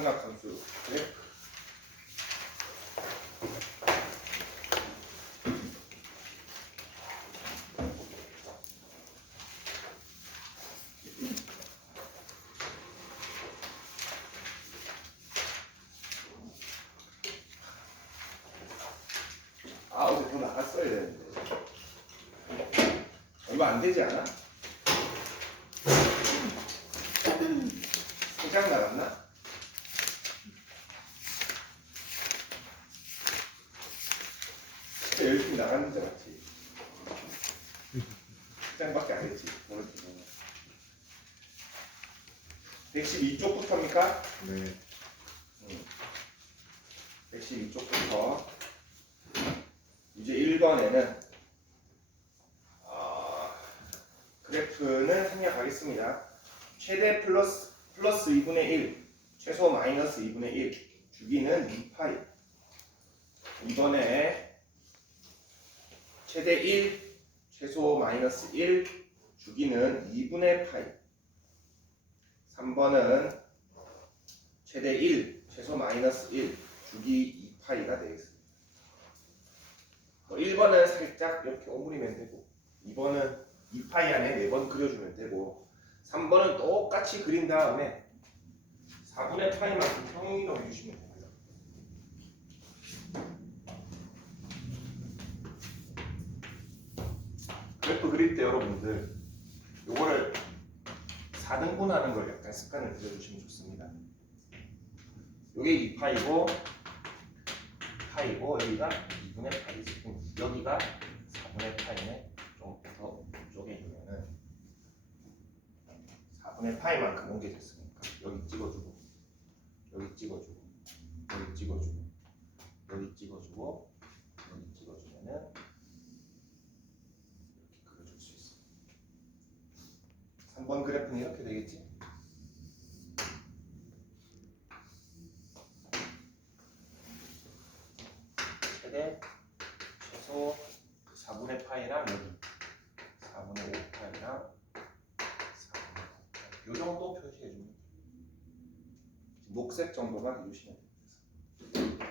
삼각함수 그래프. 어제 더 나갔어야 되는데 얼마 안 되지 않아? 3장 나갔나? 진짜 열심히 나갔는데 맞지? 3장밖에 안 했지 오늘 기분은. 112쪽부터입니까? 네. 112쪽부터 이제 1번에는 그래프는 생략하겠습니다. 최대 플러스 2분의 1, 최소 마이너스 2분의 1, 주기는 2파이. 이번에 최대 1, 최소 마이너스 1, 주기는 2분의 파이. 3번은 최대 1, 최소 마이너스 1, 주기 2파이가 되겠습니다. 1번은 살짝 이렇게 오므리면 되고 2번은 2파이 안에 4번 그려주면 되고 3번은 똑같이 그린 다음에 4분의 파이만큼 평행이동 해주시면 됩니다. 그래프 그릴 때 여러분들 요거를 4등분하는 걸 약간 습관을 들여주시면 좋습니다. 요게 2파이고 파이고 여기가 2분의 파이지. 여기가 4분의 파이네. 좀 더 이쪽에 있으면은 4분의 파이만큼 옮겨졌으니까 여기 찍어주고 여기 찍어주고 여기 찍어주고 여기 찍어주고 여기 찍어주면은 이렇게 그려줄 수 있어. 3번 그래프는 이렇게 되겠지? 최대 최소 4분의 파이랑 여기 4분의 5파이랑 4분의 5파이 요 정도 표시해주면 돼요. 녹색 정도만 해주시면 됩니다.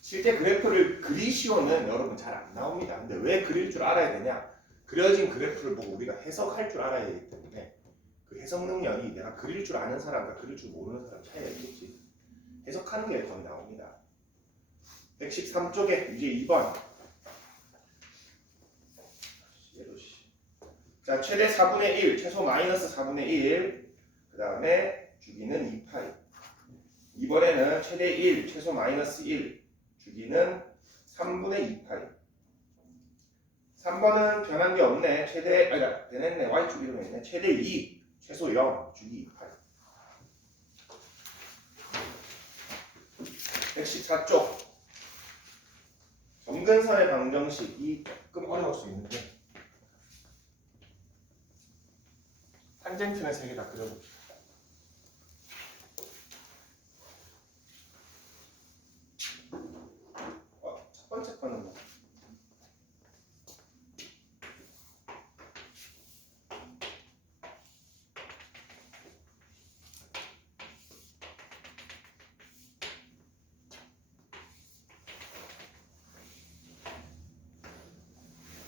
실제 그래프를 그리시오는 여러분 잘 안 나옵니다. 근데 왜 그릴 줄 알아야 되냐? 그려진 그래프를 보고 우리가 해석할 줄 알아야 되기 때문에 그 해석 능력이 내가 그릴 줄 아는 사람과 그릴 줄 모르는 사람 차이가 있겠지. 해석하는 게 거의 나옵니다. 113쪽에 이제 2번. 자, 최대 4분의 1, 최소 마이너스 4분의 1. 그 다음에 주기는 2파이. 이번에는 최대 1, 최소 마이너스 1. 주기는 3분의 2파이. 3번은 변한 게 없네. 최대, 변했네. Y축 이름이 있네. 최대 2, 최소 0, 주기 2파이. 114쪽. 점근선의 방정식이 조금 어려울 수 있는데 탄젠트는 3개 다 그려봅시다. 첫 번째 거는 뭐?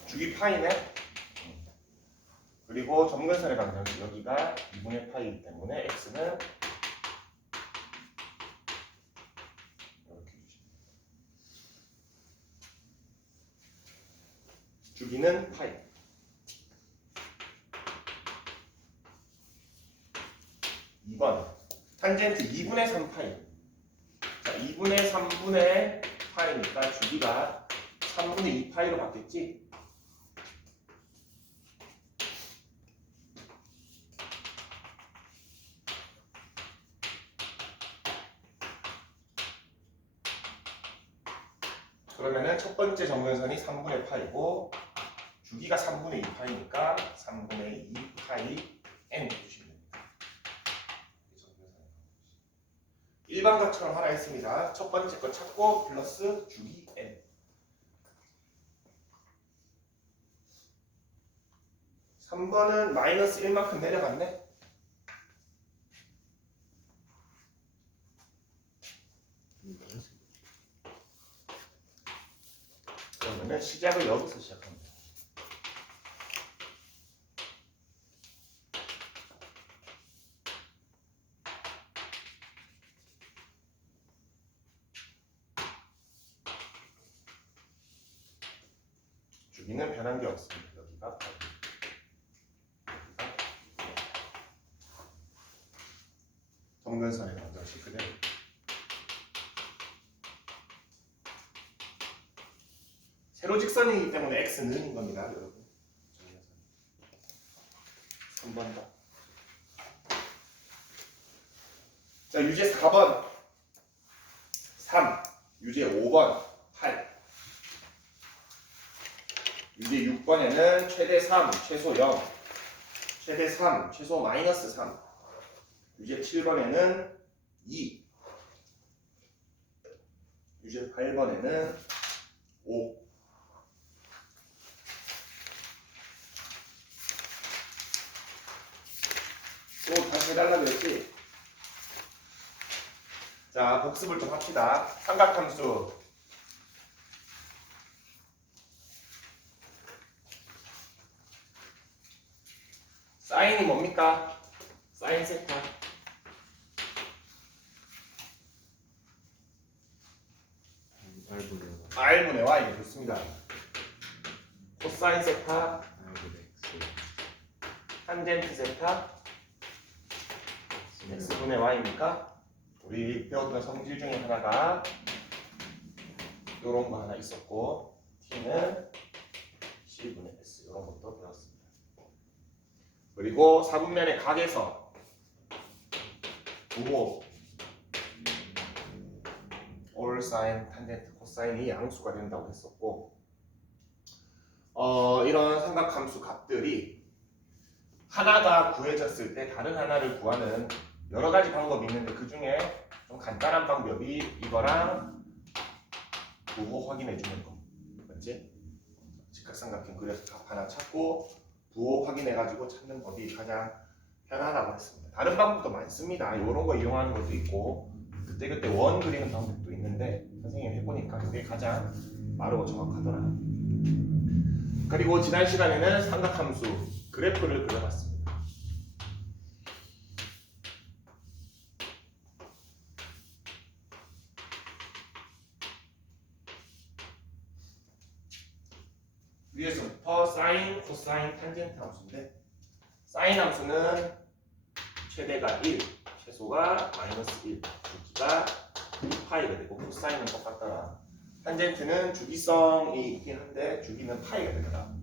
주기 파이네. 그리고 점근선의 방정식 여기가 2분의 파이이기 때문에 x는 이렇게 주시면 주기는 파이. 2번 탄젠트 2분의 3파이. 자, 2분의 3분의 파이니까 주기가 3분의 2파이로 바뀌었지? 그러면은 첫 번째 점근선이 3분의 파이고 주기가 3분의 2파이니까 3분의 2파이 n 해주시면 됩니다. 일반값처럼 하나 있습니다. 첫 번째 거 찾고 플러스 주기 n. 3번은 마이너스 1만큼 내려갔네. 그러면은 시작을 여기서 시작합니다. 주기는 변한 게 없습니다. 여기가 정근선의 방정식 그대로. 세로 직선이기 때문에 x는 인 겁니다, 여러분. 3번 더. 자, 유제 4번 3, 유제 5번 8, 유제 6번에는 최대 3, 최소 0, 최대 3, 최소 마이너스 3, 유제 7번에는 2, 유제 8번에는 5. 또 다시 해달라 그랬지? 자, 복습을 좀 합시다. 삼각함수 사인이 뭡니까? 사인 세타 R분의 Y. 좋습니다. 코사인 세타 탄젠트 세타 X분의 Y입니까? 우리 배웠던 성질 중에 하나가 이런 거 하나 있었고 T는 C분의 S 이런 것도 배웠습니다. 그리고 4분면의 각에서 부호 올 사인, 탄젠트, 코사인이 양수가 된다고 했었고 이런 삼각함수 값들이 하나가 구해졌을 때 다른 하나를 구하는 여러 가지 방법이 있는데 그 중에 좀 간단한 방법이 이거랑 부호 확인해 주는 거. 맞지? 직각삼각형 그려서 값 하나 찾고 부호 확인해 가지고 찾는 법이 가장 편하다고 했습니다. 다른 방법도 많습니다. 이런 거 이용하는 것도 있고 그때 원 그리는 방법도 있는데 선생님이 해보니까 그게 가장 빠르고 정확하더라. 그리고 지난 시간에는 삼각함수 그래프를 그려봤습니다. 위에서부터 사인, 코사인, 탄젠트 함수인데 사인 함수는 최대가 1, 최소가 마이너스 1, 주기가 2파이가 되고 코사인은 똑같더라. 탄젠트는 주기성이 있긴 한데 주기는 파이가 되더라.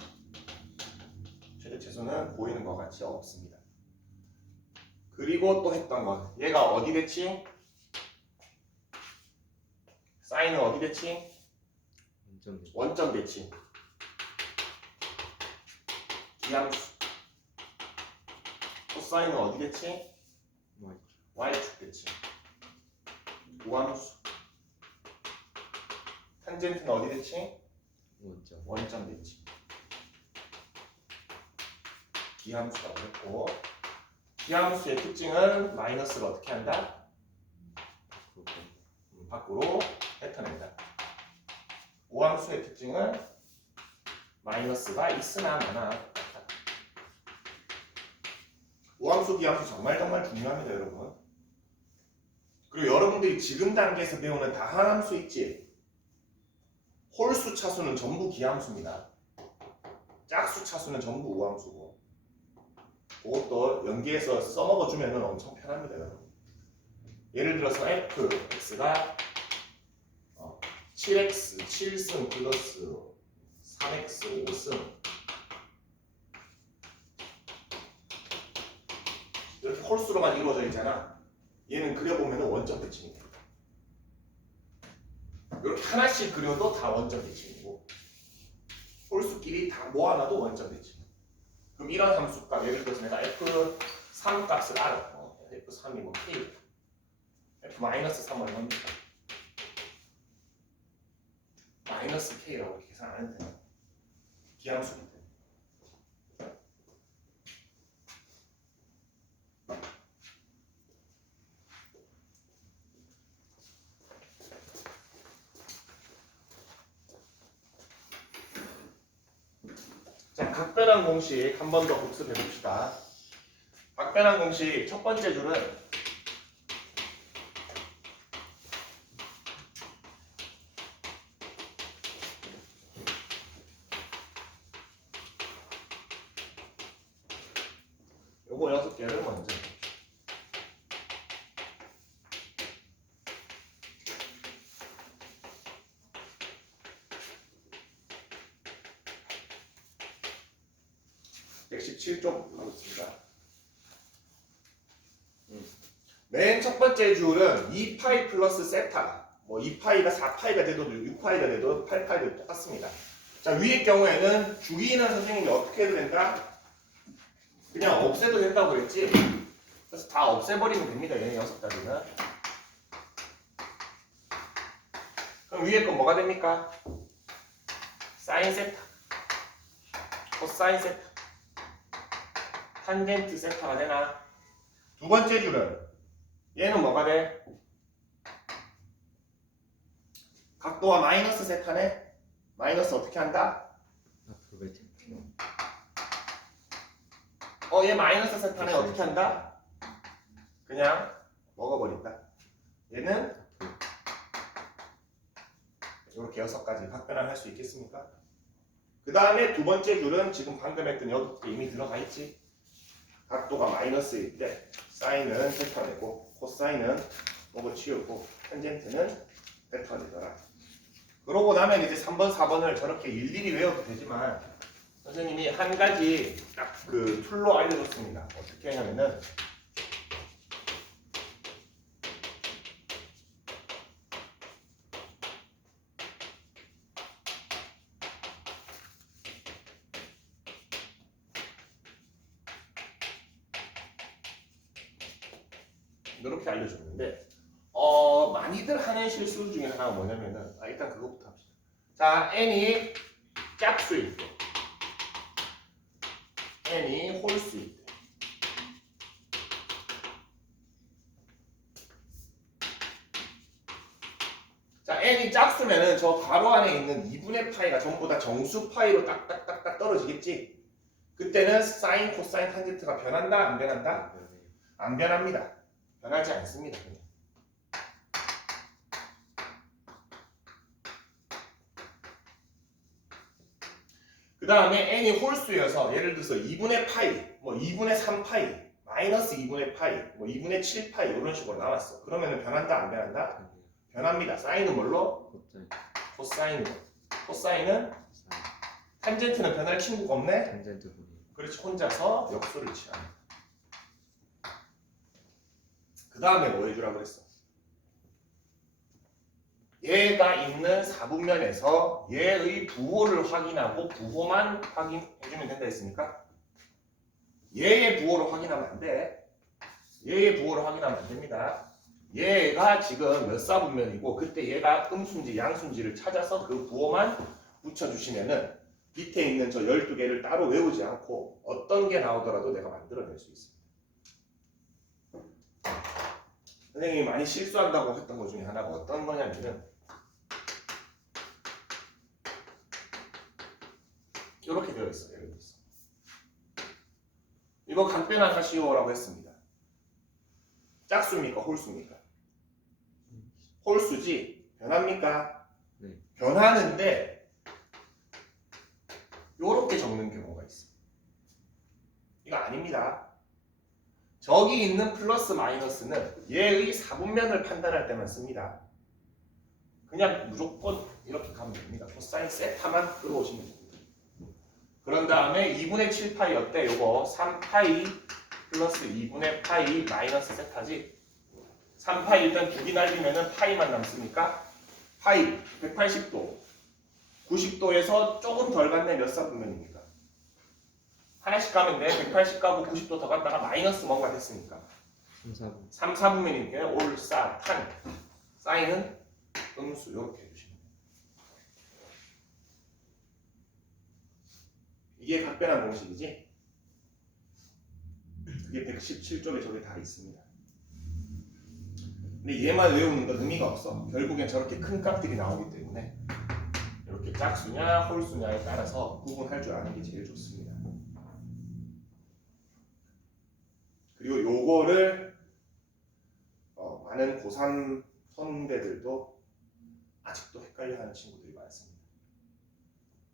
최대 최소는 보이는 것 같이 없습니다. 그리고 또 했던 것, 얘가 어디 대칭? 사인은 어디 대칭? 원점 대칭. 기함수. 코사인은 어디 대칭? Y축 대칭. 우함수. 탄젠트는 어디 대칭? 원점 대칭. 기함수라고 했고 기함수의 특징은 마이너스가 어떻게 한다? 밖으로 뱉어낸다. 우함수의 특징은 마이너스가 있으나 마나 같다. 우함수, 기함수 정말 중요합니다, 여러분. 그리고 여러분들이 지금 단계에서 배우는 다항함수 있지? 홀수 차수는 전부 기함수입니다. 짝수 차수는 전부 우함수고 그것도 연계해서 써먹어주면 엄청 편합니다, 여러분. 예를 들어서 f, x가 7x 7승 플러스 3x 5승 이렇게 홀수로만 이루어져 있잖아. 얘는 그려보면 원점 대칭이 됩니다. 이렇게 하나씩 그려도 다 원점 대칭이고 홀수끼리 다 모아놔도 원점 대칭. 그럼 이런 함수값 예를 들어서 내가 f3 값을 알아. f3이 뭐 k f-3은 뭡니까? 마이너스 k라고 이렇게 계산 안 해도 돼요. 기함수인데. 각변환 공식 한 번 더 복습해 봅시다. 각변환 공식 첫 번째 줄은 요거 6개를 먼저 117쪽 가겠습니다. 맨 첫 번째 줄은 2파이 플러스 세타, 뭐 2파이가 4파이가 돼도 6파이가 돼도 8파이가 돼도 똑같습니다. 자, 위의 경우에는 주기는 선생님이 어떻게 해도 된다? 그냥 없애도 된다고 그랬지? 그래서 다 없애버리면 됩니다. 얘네 6가지는. 그럼 위에 건 뭐가 됩니까? 사인 세타, 코사인 세타, 탄젠트 세타가 되나? 두 번째 줄은 얘는 뭐가 돼? 각도가 마이너스 세타네? 마이너스 어떻게 한다? 얘 마이너스 세타네 어떻게 한다? 그냥 먹어버린다. 얘는 이렇게 6가지 각변환 할 수 있겠습니까? 그 다음에 두 번째 줄은 지금 방금 했던 8개 이미 들어가 있지. 각도가 마이너스일 때 사인은 세타 되고 코사인은 요거 치우고 탄젠트는 세타 되더라. 그러고 나면 이제 3번, 4번을 저렇게 일일이 외워도 되지만 선생님이 한 가지 딱 그 툴로 알려줬습니다. 어떻게 하냐면은 이렇게 알려줬는데 많이들 하는 실수 중에 하나가 뭐냐면은 일단 그것부터 합시다. 자, n이 짝수일 때 n이 홀수일 때 자, n이 짝수면은 저 괄호 안에 있는 2분의 파이가 전부 다 정수 파이로 딱딱딱딱 떨어지겠지? 그때는 사인, 코사인, 탄젠트가 변한다? 안 변한다? 안 변합니다. 변하지 않습니다. 그냥. 그 다음에 n이 홀수여서 예를 들어서 2분의 파이, 뭐 2분의 3파이, 마이너스 2분의 파이, 뭐 2분의 7파이 이런 식으로 나왔어. 그러면 변한다? 안 변한다? 변합니다. 사인은 뭘로? 코사인으로. 코사인은 탄젠트는 변할 친구가 없네? 그렇지, 혼자서 역수를 취합니다. 그 다음에 뭐 해주라고 그랬어? 얘가 있는 4분면에서 얘의 부호를 확인하고 부호만 확인해주면 된다 했습니까? 얘의 부호를 확인하면 안 돼. 얘의 부호를 확인하면 안 됩니다. 얘가 지금 몇 사분면이고 그때 얘가 음수인지 양수인지를 찾아서 그 부호만 붙여주시면은 밑에 있는 저 12개를 따로 외우지 않고 어떤 게 나오더라도 내가 만들어낼 수 있습니다. 선생님이 많이 실수한다고 했던 것 중에 하나가 어떤 거냐면은 이렇게 되어 있어요. 예를 들어서 이거 각변환 하시오라고 했습니다. 짝수입니까? 홀수입니까? 홀수지. 변합니까? 네. 변하는데 이렇게 적는 경우가 있습니다. 이거 아닙니다. 저기 있는 플러스 마이너스는 얘의 4분면을 판단할 때만 씁니다. 그냥 무조건 이렇게 가면 됩니다. 코사인 세타만 끌어오시면 됩니다. 그런 다음에 2분의 7파이 어때? 요거 3파이 플러스 2분의 파이 마이너스 세타지. 3파이 일단 두기 날리면은 파이만 남습니까? 파이 180도 90도에서 조금 덜 갔네. 몇 사분면입니까? 하나씩 가면 돼. 180 가고 90도 더 갔다가 마이너스 뭔가 됐으니까 3, 4분면이니까 올사, 탄, 사인은 음수 이렇게 해주시면 돼요. 이게 각변환 공식이지? 그게 117쪽에 저게 다 있습니다. 근데 얘만 외우는 건 의미가 없어. 결국엔 저렇게 큰 값들이 나오기 때문에 이렇게 짝수냐 홀수냐에 따라서 구분할 줄 아는 게 제일 좋습니다. 그리고 요거를 많은 고3 선배들도 아직도 헷갈려하는 친구들이 많습니다.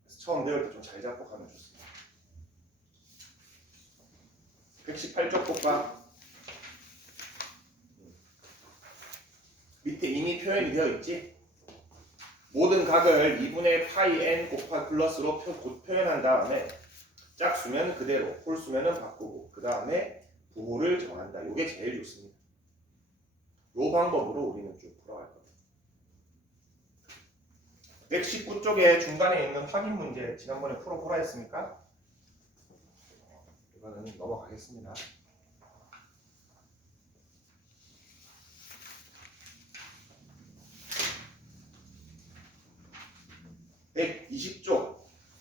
그래서 처음 배울 때 좀 잘 잡고 가면 좋습니다. 118쪽 볼까? 밑에 이미 표현이 되어 있지? 모든 각을 2분의 파이 n 곱하기 플러스로 표현한 다음에 짝수면 그대로, 홀수면은 바꾸고 그 다음에 부호를 정한다. 이게 제일 좋습니다. 이 방법으로 우리는 쭉 풀어갈 겁니다. 119쪽에 중간에 있는 확인 문제 지난번에 풀어보라 했으니까 이거는 넘어가겠습니다.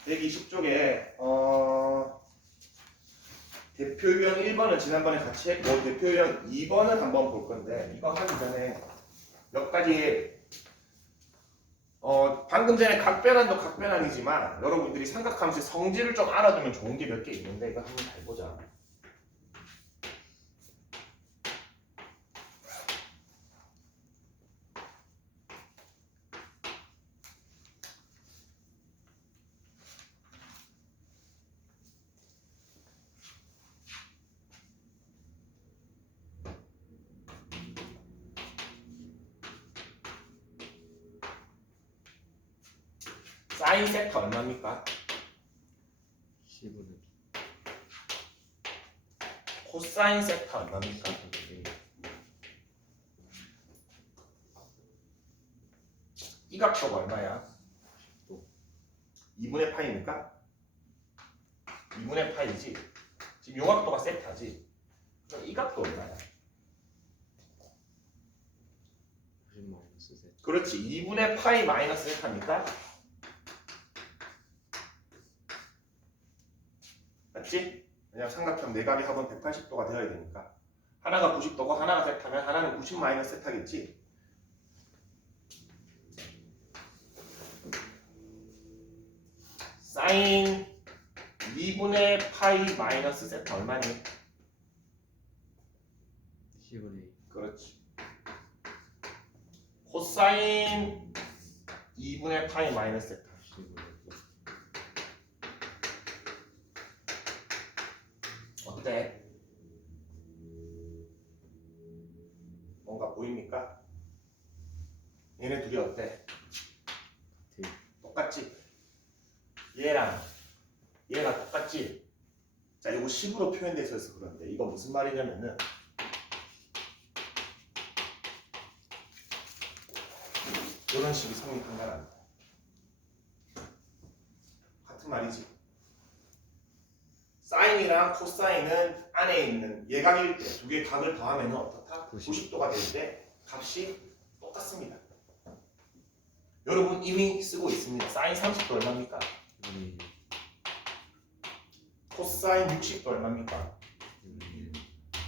120쪽에 대표 유형 1번은 지난번에 같이 했고 대표 유형 2번은 한번 볼 건데 이거 하기 전에 몇 가지 방금 전에 각변환도 각변환이지만 여러분들이 삼각함수의 성질을 좀 알아두면 좋은 게 몇 개 있는데 이거 한번 잘 보자. 사인 세타 얼마입니까? 10분의 코사인 세타 얼마입니까? 이 각도가 얼마야? 2분의 파이입니까? 2분의 파이지. 지금 요 각도가 세타지. 그럼 이 각도 얼마야? 90 마이너스 세타. 그렇지. 2분의 파이 마이너스 세타니까 맞지? 왜냐면 삼각형 내각의 합은 180도가 되어야 되니까 하나가 90도고 하나가 세타면 하나는 90 마이너스 세타겠지? 사인 2분의 파이 마이너스 세타 얼마니? 10분의 그렇지. 코사인 2분의 파이 마이너스 세타 10분의 어때? 뭔가 보입니까? 얘네 둘이 어때? 똑같지? 얘랑 얘가 똑같지? 자, 이거 10으로 표현돼 있어서 그런데 이거 무슨 말이냐면은 이런 식이 성립한다는 거야. 같은 말이지. 사인이랑 코사인은 안에 있는 예각일 때 두 개의 각을 더하면 어떻다? 90도가 될 때 값이 똑같습니다. 여러분 이미 쓰고 있습니다. 사인 30도 얼마입니까? 10분의 코사인 60도 얼마입니까?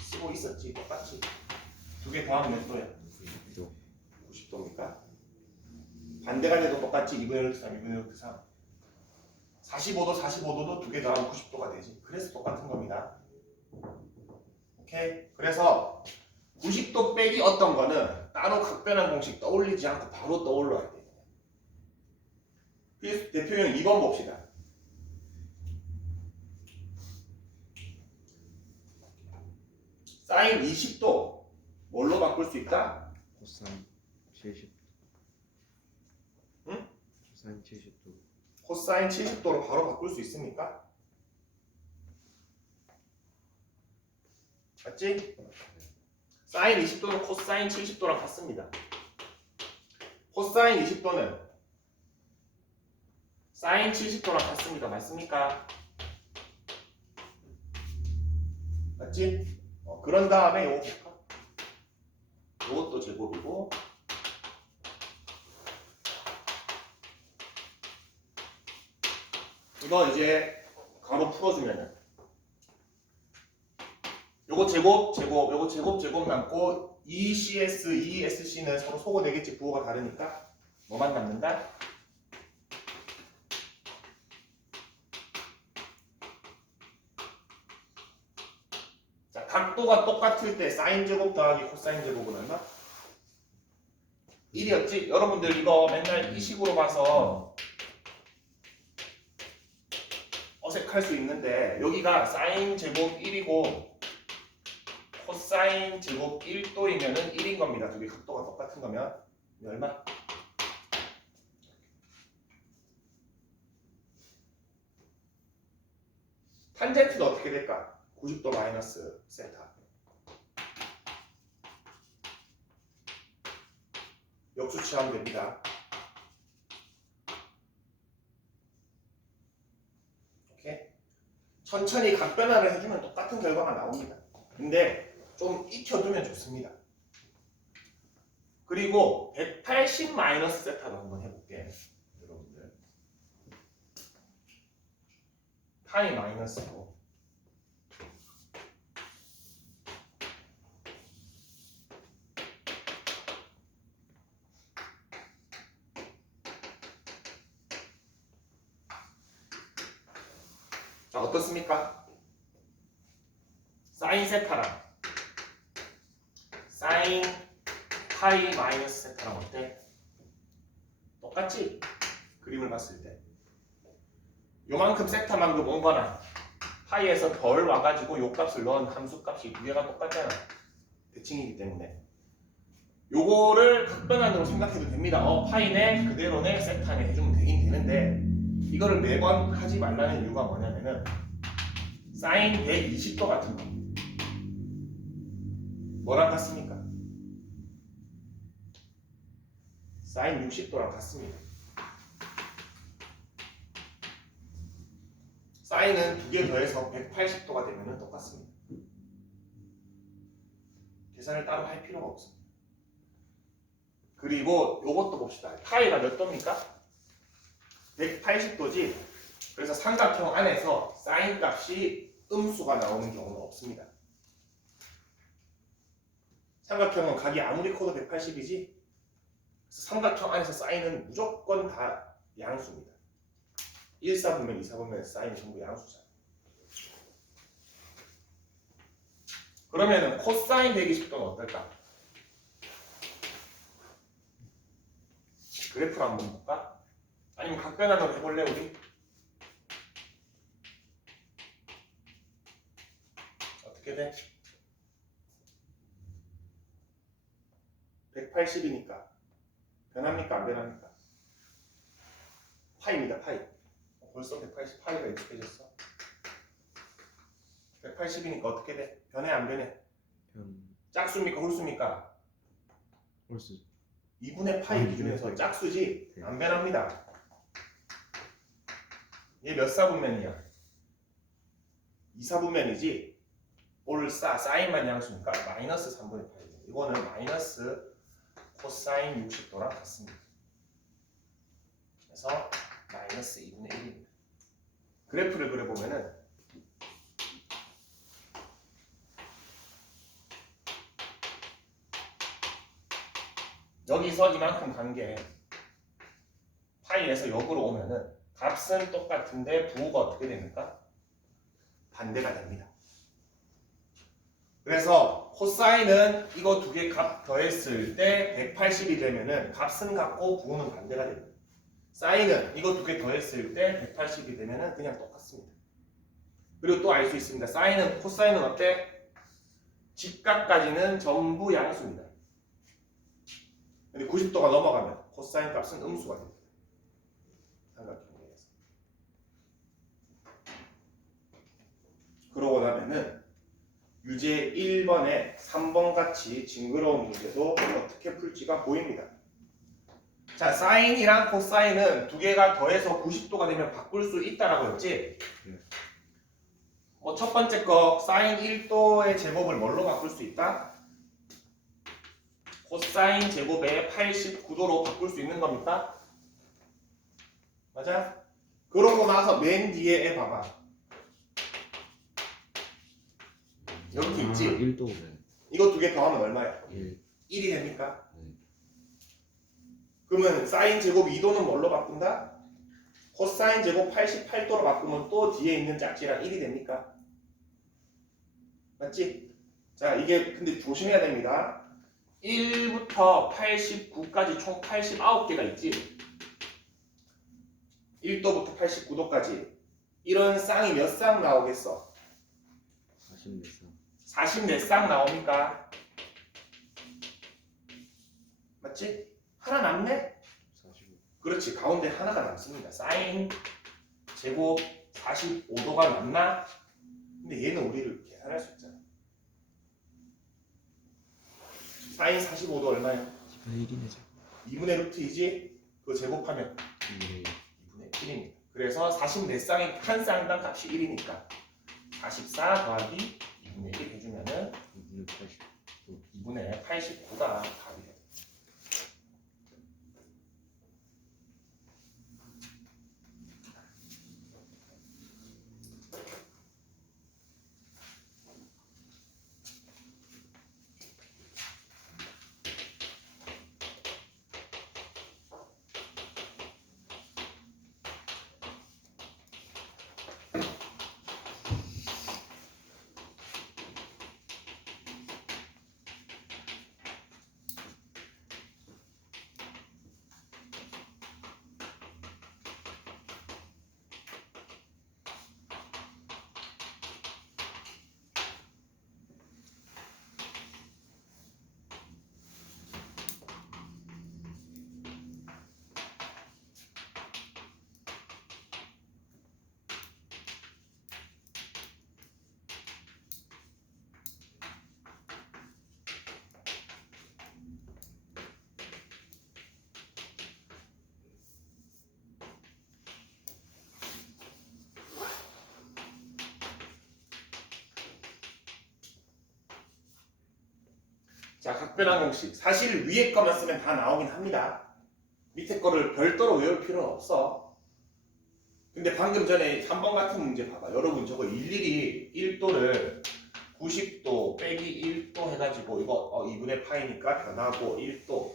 쓰고 있었지. 똑같지. 두 개 더하면 몇 도야? 90도. 90도입니까? 반대가 돼도 똑같지. 2분의 루트 3, 2분의 루트 3. 45도, 45도도 두 개 더하면 90도가 되지. 그래서 똑같은 겁니다. 오케이? 그래서 90도 빼기 어떤 거는 따로 각변환 공식 떠올리지 않고 바로 떠올려야 돼. 그래서 대표형 2번 봅시다. 사인 20도 뭘로 바꿀 수 있다? 코사인 70도. 응? 코사인 70도. 코사인 70도로 바로 바꿀 수 있습니까? 맞지? 사인 20도는 코사인 70도랑 같습니다. 코사인 20도는 사인 70도랑 같습니다. 맞습니까? 맞지? 그런 다음에 요거 볼까? 요것도 제곱이고 이거 이제 가로 풀어주면은 요거 제곱, 요거 제곱 남고 ECS, ESC는 서로 소거 되겠지. 부호가 다르니까 뭐만 남는다? 자, 각 각도가 똑같을 때 사인 제곱 더하기 코사인 제곱은 얼마? 1이었지? 여러분들 이거 맨날 이 식으로 봐서 어색할 수 있는데 여기가 사인 제곱 1이고 코사인 제곱 1도이면은 1인 겁니다. 두 개 각도가 똑같은 거면 얼마? 탄젠트도 어떻게 될까? 90도 마이너스 세타. 역수 취하면 됩니다. 오케이? 천천히 각 변화를 해주면 똑같은 결과가 나옵니다. 근데 좀 익혀두면 좋습니다. 그리고 180 마이너스 세타도 한번 해볼게. 여러분들. 파이 마이너스고 자, 어떻습니까? 사인 세타랑 사인 파이 마이너스 세타랑 어때? 똑같지? 그림을 봤을 때 요만큼 세타만큼 온 거나 파이에서 덜 와가지고 요 값을 넣은 함수값이 두 개가 똑같잖아. 대칭이기 때문에 요거를 각변환으로 생각해도 됩니다. 파이네 그대로네 세타네 해주면 되긴 되는데 이거를 매번 하지 말라는 이유가 뭐냐면은 사인 120도 같은 거 뭐랑 같습니까? 사인 60도랑 같습니다. 사인은 두 개 더해서 180도가 되면 똑같습니다. 계산을 따로 할 필요가 없습니다. 그리고 요것도 봅시다. 파이가 몇 도입니까? 180도지. 그래서 삼각형 안에서 사인 값이 음수가 나오는 경우는 없습니다. 삼각형은 각이 아무리 커도 180이지. 삼각형 안에서 사인은 무조건 다 양수입니다. 1사분면, 2사분면 사인이 전부 양수잖아요. 그러면은 코사인 120도는 어떨까? 그래프를 한번 볼까? 아니면 각변환으로 해볼래 우리? 어떻게 돼? 180이니까 변합니까? 안 변합니까? 파이입니다. 파이. 벌써 180 파이가 익숙해졌어. 180이니까 어떻게 돼? 변해 안 변해? 짝수입니까? 홀수입니까? 홀수. 2분의 파이 기준에서 짝수지 안 변합니다. 얘 몇 사분면이야? 2사분면이지. 올싸 사인만 양수니까 마이너스 3분의 파이. 이거는 마이너스 코사인 60도랑 같습니다. 그래서 마이너스 2분의 1입니다. 그래프를 그려보면은 여기서 이만큼 간 게 파이에서 역으로 오면은 값은 똑같은데 부호가 어떻게 됩니까? 반대가 됩니다. 그래서 코사인은 이거 두 개 값 더했을 때 180이 되면은 값은 같고 부호는 반대가 됩니다. 사인은 이거 두 개 더했을 때 180이 되면은 그냥 똑같습니다. 그리고 또 알 수 있습니다. 사인은 코사인은 어때? 직각까지는 전부 양수입니다. 근데 90도가 넘어가면 코사인 값은 음수가 됩니다. 삼각형에서. 그러고 나면은 유제 1번에 3번 같이 징그러운 문제도 어떻게 풀지가 보입니다. 자, 사인이랑 코사인은 두 개가 더해서 90도가 되면 바꿀 수 있다라고 했지? 뭐 첫 번째 거 사인 1도의 제곱을 뭘로 바꿀 수 있다? 코사인 제곱에 89도로 바꿀 수 있는 겁니까? 맞아? 그러고 나서 맨 뒤에 봐봐. 이렇게 있지? 1도. 네. 이거 두 개 더하면 얼마야? 1. 1이 됩니까? 네. 그러면 사인 제곱 2도는 뭘로 바꾼다? 코사인 제곱 88도로 바꾸면 또 뒤에 있는 짝지랑 1이 됩니까? 맞지? 자, 이게 근데 조심해야 됩니다. 1부터 89까지 총 89개가 있지. 1도부터 89도까지. 이런 쌍이 몇 쌍 나오겠어? 44쌍. 44쌍 나옵니까? 맞지? 하나 남네? 45. 그렇지. 가운데 하나가 남습니다. 사인 제곱 45도가 남나? 근데 얘는 우리를 계산할 수 있잖아. 사인 45도 얼마야? 2분의 1이네. 2분의 루트 2지? 그거 제곱하면 2분의 1입니다. 그래서 44쌍의 한 쌍당 값이 1이니까 44 더하기 2분의 1 해주면은 2분의 80. 2분의 89가 답이 돼요. 자, 각변환 공식. 사실 위에 거만 쓰면 다 나오긴 합니다. 밑에 거를 별도로 외울 필요는 없어. 근데 방금 전에 3번 같은 문제 봐봐. 여러분 저거 일일이 1도를 90도 빼기 1도 해가지고 이거 2분의 파이니까 변하고 1도.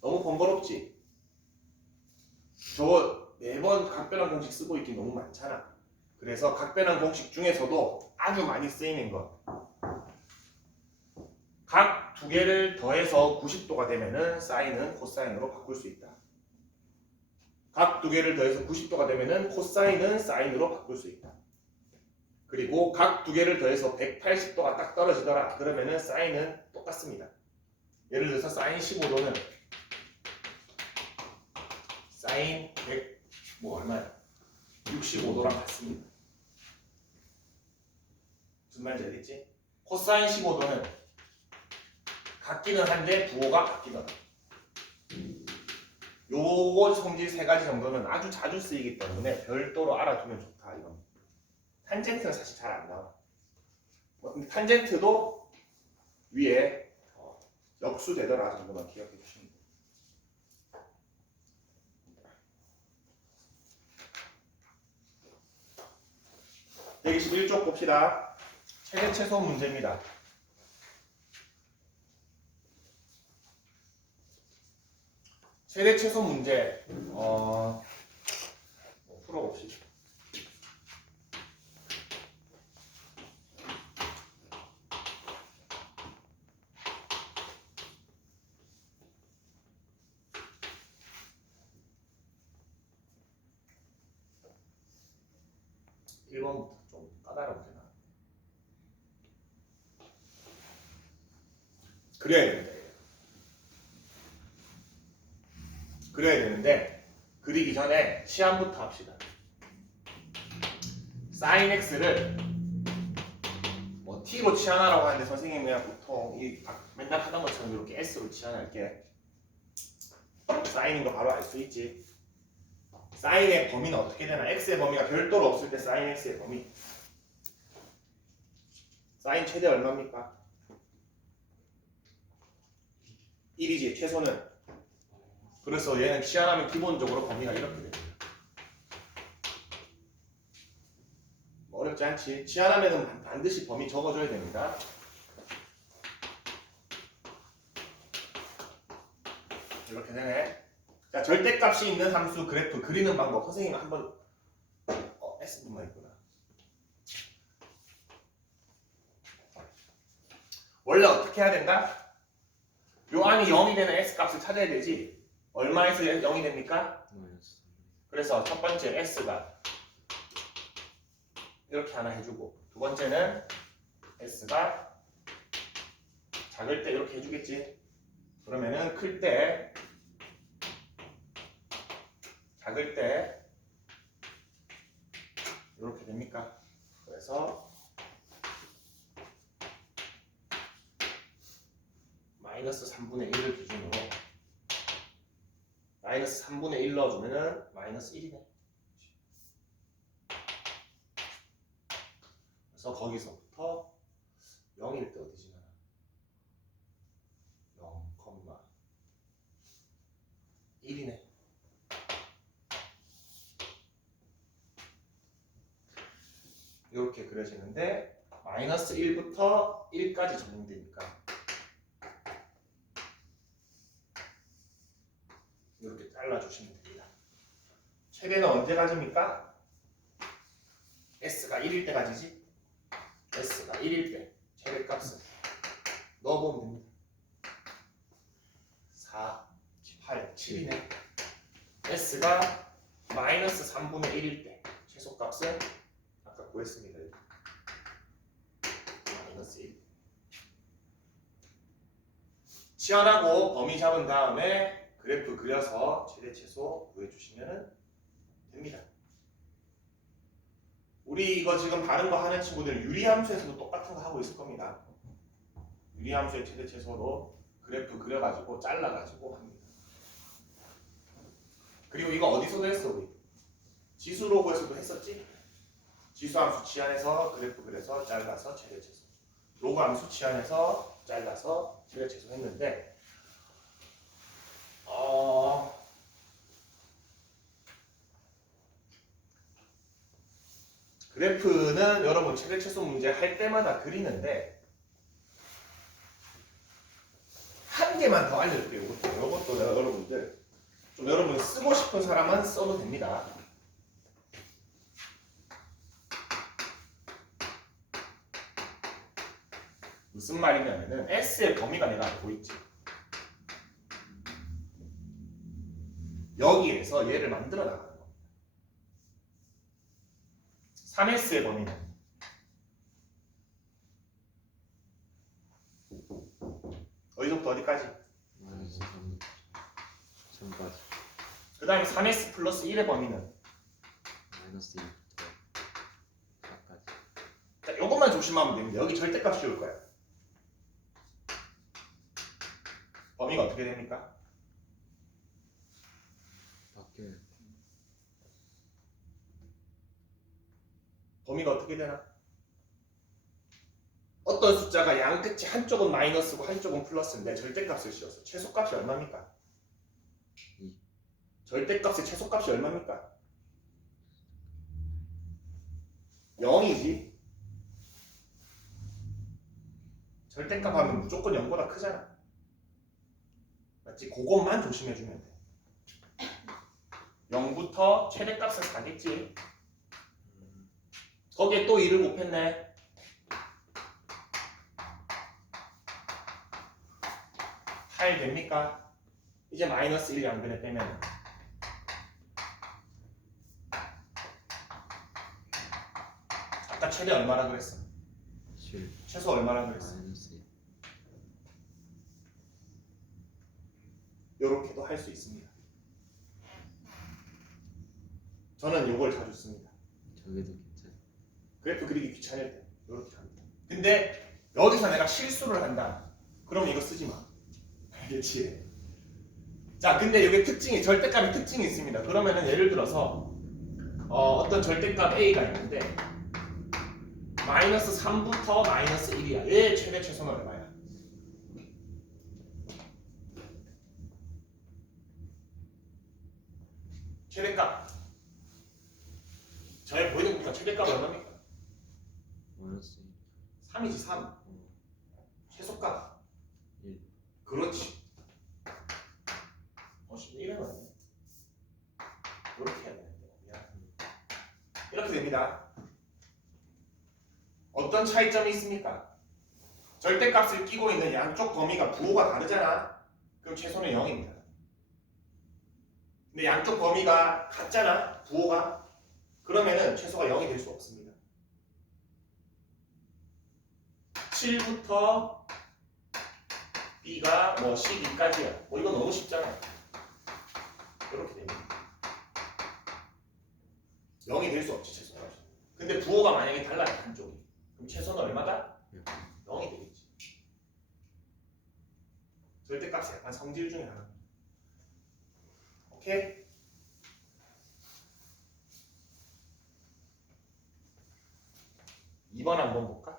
너무 번거롭지? 저거 매번 각변환 공식 쓰고 있긴 너무 많잖아. 그래서 각변환 공식 중에서도 아주 많이 쓰이는 것. 각 두 개를 더해서 90도가 되면은 사인은 코사인으로 바꿀 수 있다. 각 두 개를 더해서 90도가 되면은 코사인은 사인으로 바꿀 수 있다. 그리고 각 두 개를 더해서 180도가 딱 떨어지더라. 그러면은 사인은 똑같습니다. 예를 들어서 사인 15도는 사인 100 뭐 얼마야? 65도랑 같습니다. 무슨 말인지 알겠지? 코사인 15도는 같기는 한데 부호가 바뀌더라. 요거 성질 세 가지 정도는 아주 자주 쓰이기 때문에 별도로 알아두면 좋다. 이런. 탄젠트는 사실 잘 안 나와. 근데 탄젠트도 위에 역수되더라 정도만 기억해 주시면 돼요. 121쪽 봅시다. 최대 최소 문제입니다. 최대 최소 문제 풀어봅시다. (1번부터) 좀 까다롭게 나. 그래야 됩니다. 그려야 되는데 그리기 전에 시안부터 합시다. sin x를 뭐 t로 치환하라고 하는데 선생님이 그냥 보통 맨날 하던 것처럼 이렇게 s로 치환할게. sin인 거 바로 알 수 있지. sin의 범위는 어떻게 되나? x의 범위가 별도로 없을 때 sin x의 범위. sin 최대 얼마입니까? 1이지 최소는. 그래서 얘는 치환하면 기본적으로 범위가 이렇게 됩니다. 어렵지 않지? 치환하면 반드시 범위 적어줘야 됩니다. 이렇게 되네. 자, 절대값이 있는 함수 그래프 그리는 방법. 선생님 한번 S분만 있구나. 원래 어떻게 해야 된다? 요 안이 0이 되는 S값을 찾아야 되지. 얼마에서 0이 됩니까? 마이너스 그래서 첫 번째 S가 이렇게 하나 해주고 두 번째는 S가 작을 때 이렇게 해주겠지. 그러면은 클 때 작을 때 이렇게 됩니까? 그래서 마이너스 3분의 1을 기준으로 마이너스 3분의 1 넣어주면은 마이너스 1이네. 그래서 거기서부터 0일 때 어디지? 0, 1이네. 이렇게 그려지는데 마이너스 1부터 1까지 적용되니까 이렇게 잘라주시면 됩니다. 최대는 언제까지입니까? S가 1일 때까지지? S가 1일 때 최대값을 넣어보면 됩니다. 4, 8, 7이네. S가 마이너스 3분의 1일 때 최소값은 아까 구했습니다. 마이너스 1. 치환하고 범위 잡은 다음에 그래프 그려서 최대 최소 구해주시면 됩니다. 우리 이거 지금 다른 거 하는 친구들 유리함수에서도 똑같은 거 하고 있을 겁니다. 유리함수의 최대 최소로 그래프 그려가지고 잘라가지고 합니다. 그리고 이거 어디서도 했어 우리? 지수로그에서도 했었지? 지수함수 치환해서 그래프 그려서 잘라서 최대 최소. 로그함수 치환해서 잘라서 최대 최소 했는데 그래프는 여러분 최대 최소 문제 할 때마다 그리는데 한 개만 더 알려줄게요. 이것도 내가 여러분들 좀 여러분 쓰고 싶은 사람만 써도 됩니다. 무슨 말이냐면은 S의 범위가 내가 알고 있지. 여기에서 얘를 만들어 나가는 겁니다. 3S의 범위는 어디서부터 어디까지? 마이너스 3까지 그 다음에 3S 플러스 1의 범위는 마이너스 1부터 4까지 자, 이것만 조심하면 됩니다. 여기 절대값 씌울 거야. 범위가 어떻게 됩니까? 바뀌어요. 범위가 어떻게 되나? 어떤 숫자가 양 끝이 한쪽은 마이너스고 한쪽은 플러스인데 절대값을 씌웠어. 최소값이 얼마입니까? 2. 절대값의 최소값이 얼마입니까? 0이지. 절대값 하면 무조건 0보다 크잖아. 맞지? 그것만 조심해주면 돼. 0부터 최대값은 4겠지. 거기에 또 2를 곱했네. 8 됩니까? 이제 마이너스 1 양변에 빼면 아까 최대 얼마라 그랬어? 7 최소 얼마라 그랬어? 마이너스 1 요렇게도 할 수 있습니다. 저는 요걸 자주 씁니다. 저게도 괜찮아요. 그래프 그리기 귀찮을 때 요렇게 합니다. 근데 여기서 내가 실수를 한다. 그럼 이거 쓰지 마. 알겠지? 자, 근데 이게 특징이 절대값의 특징이 있습니다. 그러면은 예를 들어서 어떤 절대값 A가 있는데 마이너스 3부터 마이너스 1이야. 얘 최대 최소는 얼마야? 최대값. 저에 보이는 것보다 최대값 얼마입니까? 마이너스 3이지 3. 1 최소값. 1 그렇지. 이래 맞네. 이렇게 해야 되는데. 미안. 이렇게 됩니다. 어떤 차이점이 있습니까? 절대값을 끼고 있는 양쪽 범위가 부호가 다르잖아. 그럼 최소는 0입니다. 근데 양쪽 범위가 같잖아. 부호가. 그러면은 최소가 0이 될 수 없습니다. 7부터 B가 뭐 12까지야. 뭐 이거 너무 쉽잖아. 이렇게 됩니다. 0이 될 수 없지 최소가. 근데 부호가 만약에 달라요 한쪽이. 그럼 최소는 얼마다? 0이 되겠지. 절대값이 약간 성질 중에 하나. 오케이? (2번) 한번 볼까?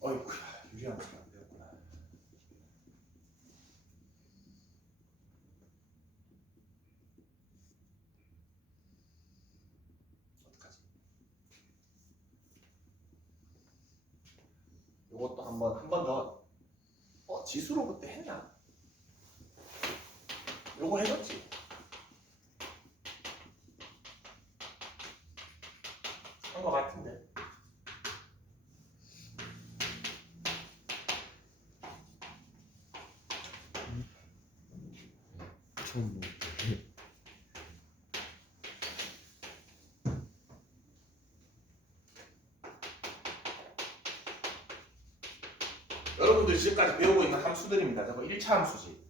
어이구야, 유리함수가 안 되었구나. 어떡하지? 요것도 한 번 더. 지수로 그때 했나? 요거 해봤지? 한 거 같은데. 처음 뭐 여러분들 지금까지 배우고 있는 함수들입니다. 저거 1차 함수지.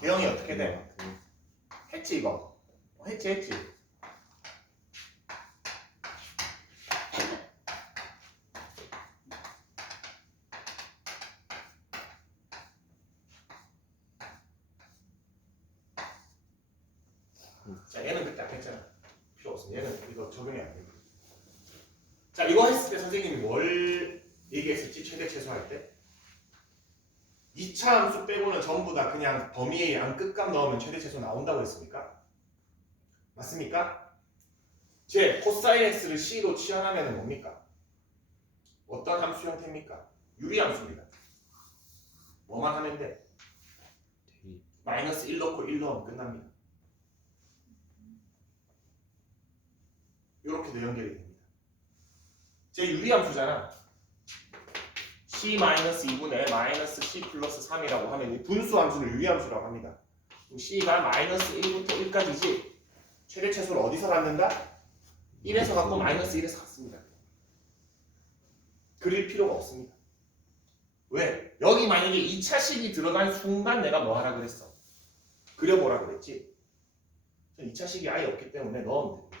개형이 어떻게 돼? 했지 이거. 했지. 자, 얘는 그때 안 했잖아. 필요 없어. 얘는 이거 적용이 안 돼. 자, 이거 했을 때 선생님이 뭘 얘기했었지? 최대 최소할 때? 2차 함수 빼고는 전부 다 그냥 범위의 양 끝값 넣으면 최대 최소 나온다고 했습니까? 맞습니까? 제 코사인 x를 c로 치환하면 뭡니까? 어떤 함수 형태입니까? 유리함수입니다. 뭐만 하면 돼? 대리 마이너스 1 넣고 1 넣으면 끝납니다. 이렇게도 연결이 됩니다. 제 유리함수잖아. c-2분의 마이너스 c 플러스 3이라고 하면 이 분수함수를 유리함수라고 합니다. 그럼 c가 마이너스 1부터 1까지지 최대 최소를 어디서 갖는다? 1에서 갖고 마이너스 1에서 갖습니다. 그릴 필요가 없습니다. 왜? 여기 만약에 2차식이 들어간 순간 내가 뭐 하라 그랬어? 그려보라 그랬지? 2차식이 아예 없기 때문에 넣으면 됩니다.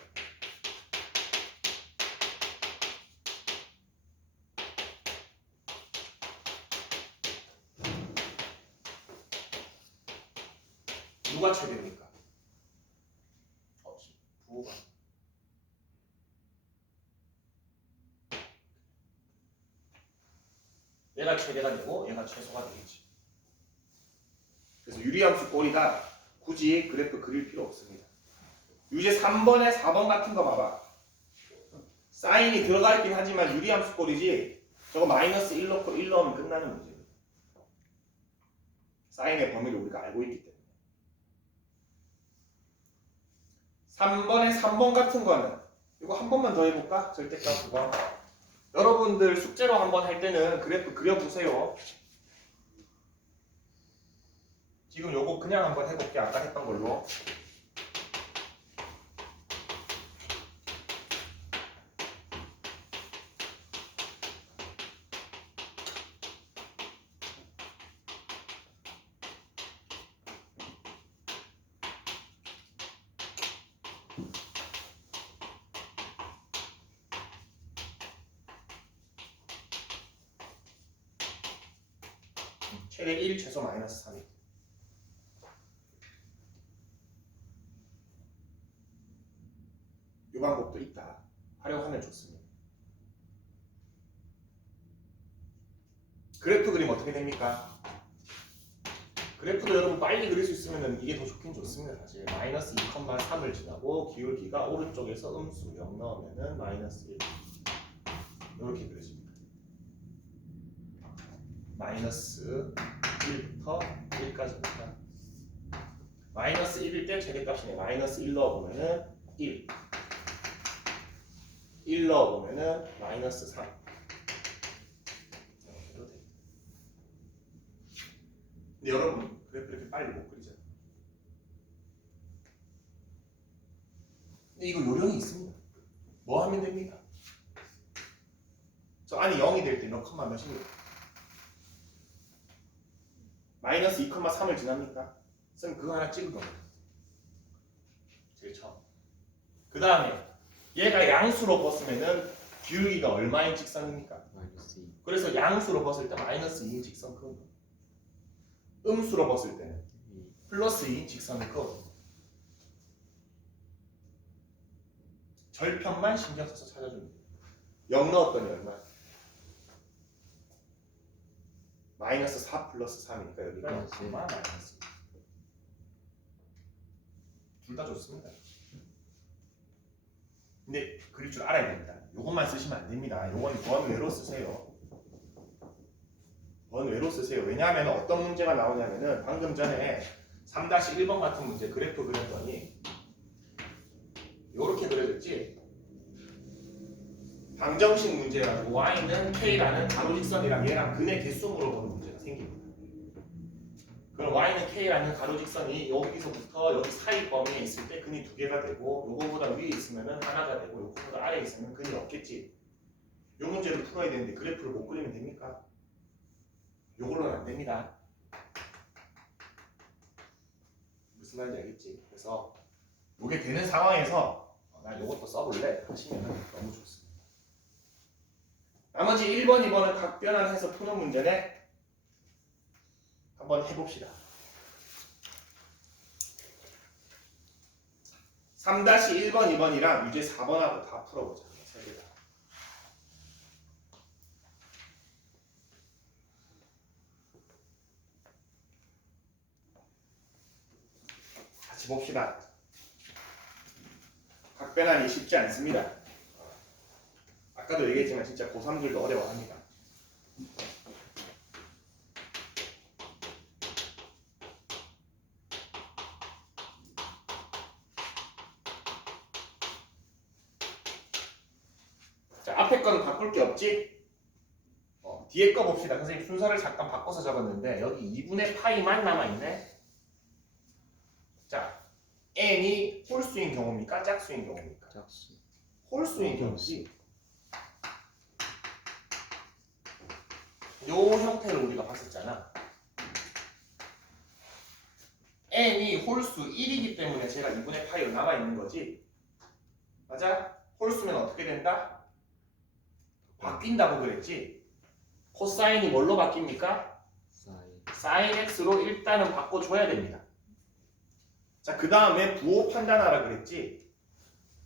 누가 최대입니까? 부호가. 얘가 최대가 되고 얘가 최소가 되겠지. 그래서 유리함수 꼴이다. 굳이 그래프 그릴 필요 없습니다. 유제 3번에 4번 같은 거 봐봐. 사인이 들어가 있긴 하지만 유리함수 꼴이지 저거 마이너스 1 넣고 1 넣으면 끝나는 문제예요. 사인의 범위를 우리가 알고 있기 때문에. 3번에 3번 같은 거는 이거 한 번만 더 해볼까? 절대값 그거. 여러분들 숙제로 한번 할 때는 그래프 그려보세요. 지금 요거 그냥 한번 해볼게. 아까 했던 걸로. 최대 1 최소 마이너스 3이. 이 방법도 있다. 활용하면 좋습니다. 그래프 그림 어떻게 됩니까? 그래프도 여러분 빨리 그릴 수 있으면 이게 더 좋긴 좋습니다. 사실 마이너스 2,3을 지나고 기울기가 오른쪽에서 음수 0 넣으면은 마이너스 1 이렇게 그려집니다. 마이너스 1부터 1까지입니다. 마이너스 1일 때 최대값이네. 마이너스 1 넣어보면은 1. 1 넣어보면은 마이너스 3. 근데 여러분 그래프 이렇게 빨리 못 그리잖아요. 근데 이거 요령이 있습니다. 뭐 하면 됩니까? 저 안이 0이 될 때 몇 컴마 몇입니까? 마이너스 2,3을 지납니까? 쌤 그거 하나 찍은 겁니다. 제일 처음. 그 다음에 얘가 양수로 벗으면은 기울기가 얼마인 직선입니까? 마이너스 2. 그래서 양수로 벗을 때 마이너스 2인 직선 그은 겁니다. 음수로 벗을 때는 플러스 2인 직선을 그은. 절편만 신경 써서 찾아줍니다. 0 넣었더니 얼마? 마이너스 4 플러스 3이니까 여기가 마이너스 0, 마이너스. 둘 다 좋습니다. 근데 그릴 줄 알아야 됩니다. 요것만 쓰시면 안 됩니다. 요건 번외로 쓰세요. 번외로 쓰세요. 왜냐하면 어떤 문제가 나오냐면은 방금 전에 3-1번 같은 문제 그래프 그렸더니 요렇게 그려졌지. 방정식 문제라고 y는 k라는 가로직선이랑 얘랑 근의 개수 물어보는 문제가 생깁니다. 그럼 y는 k라는 가로직선이 여기서부터 여기 사이 범위에 있을 때 근이 2개가 되고 요거보다 위에 있으면은 하나가 되고 요거보다 아래에 있으면 근이 없겠지. 요 문제를 풀어야 되는데 그래프를 못 그리면 됩니까? 요걸로는 안 됩니다. 무슨 말인지 알겠지? 그래서 요게 되는 상황에서 난 요것도 써볼래 하시면 너무 좋습니다. 나머지 1번, 2번은 각 변환해서 푸는 문제네. 한번 해봅시다. 3-1번, 2번이랑 유제 4번하고 다 풀어보자. 세 개 다. 같이 봅시다. 각 변환이 쉽지 않습니다. 아까도 얘기했지만 진짜 고3들도 어려워합니다. 자, 앞에 거는 바꿀 게 없지? 뒤에 거 봅시다. 선생님 순서를 잠깐 바꿔서 적었는데 여기 2분의 파이만 남아있네. 자, n이 홀수인 경우입니까? 짝수인 경우입니까? 짝수. 홀수인 경우지. 요 형태를 우리가 봤었잖아. n이 홀수 1이기 때문에 제가 2분의 파이로 남아있는 거지. 맞아? 홀수면 어떻게 된다? 바뀐다고 그랬지. 코사인이 뭘로 바뀝니까? 사인 x로 일단은 바꿔줘야 됩니다. 자, 그 다음에 부호 판단하라 그랬지.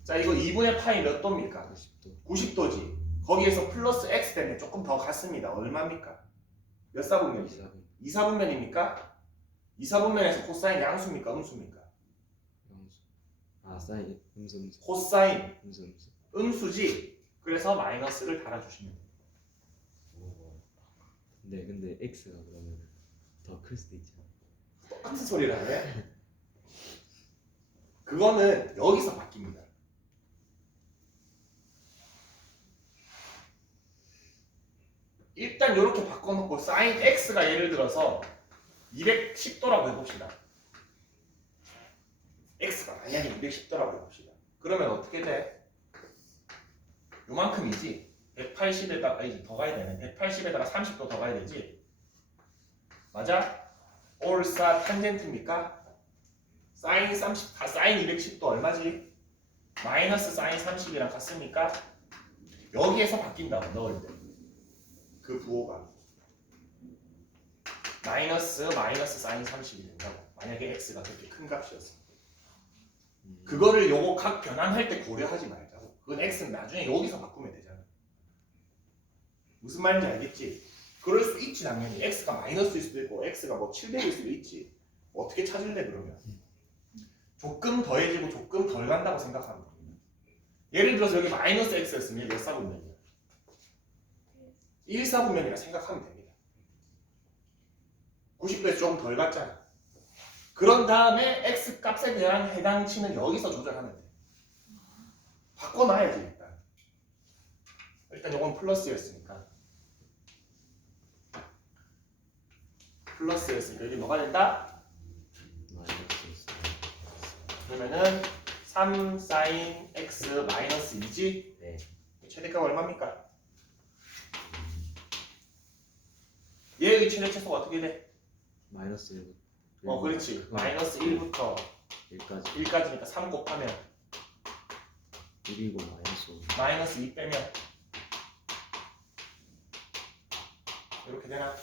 자, 이거 2분의 파이 몇 도입니까? 90도. 90도지. 거기에서 플러스 x 때문에 조금 더 갔습니다. 얼마입니까? 몇 사분면이죠? 2사분면입니까? 2사분면에서 코사인 양수입니까? 음수입니까? 양수. 아, 사인. 음수. 코사인 음수. 음수지. 그래서 마이너스를 달아주시면 돼요. 네, 근데 x가 그러면 더 클 수도 있잖아. 똑같은 소리를 하네. 그거는 여기서 바뀝니다. 일단 이렇게 바꿔놓고 사인 x가 예를 들어서 210도라고 해봅시다. x가 만약에 210도라고 해봅시다. 그러면 어떻게 돼? 요만큼이지. 180에다가 아니지 더 가야 되네. 180에다가 30도 더 가야 되지. 맞아? 올사 탄젠트입니까? 사인 30, 사인 210도 얼마지? 마이너스 사인 30이랑 같습니까? 여기에서 바뀐다고 넣을 때. 그 부호가 마이너스 사인 30이 된다고. 만약에 x가 그렇게 큰 값이었어. 그거를 요거 각 변환할 때 고려하지 말자고. 그건 x는 나중에 여기서 바꾸면 되잖아. 무슨 말인지 알겠지? 그럴 수 있지 당연히. x가 마이너스일 수도 있고 x가 뭐 700일 수도 있지. 어떻게 찾을래 그러면? 조금 더해지고 조금 덜 간다고 생각하면 돼. 예를 들어서 여기 마이너스 x였으면 몇 사분면이야? 1사분면이라 생각하면 됩니다. 90도에서 조금 덜 갔잖아. 그런 다음에 x 값에 대한 해당치는 여기서 조절하면 돼. 바꿔놔야지 일단. 일단 이건 플러스였으니까. 플러스였으니까 여기 뭐가 된다? 마이너스 그러면은 3 sin x 마이너스 2지? 네. 최대값 얼마입니까? 얘의 최대차수가 어떻게 돼? 마이너스 1. 그렇지. 마이너스 1부터 1까지 1까지니까 3 곱하면 1이고 마이너스 5. 마이너스 2 빼면 이렇게 되나?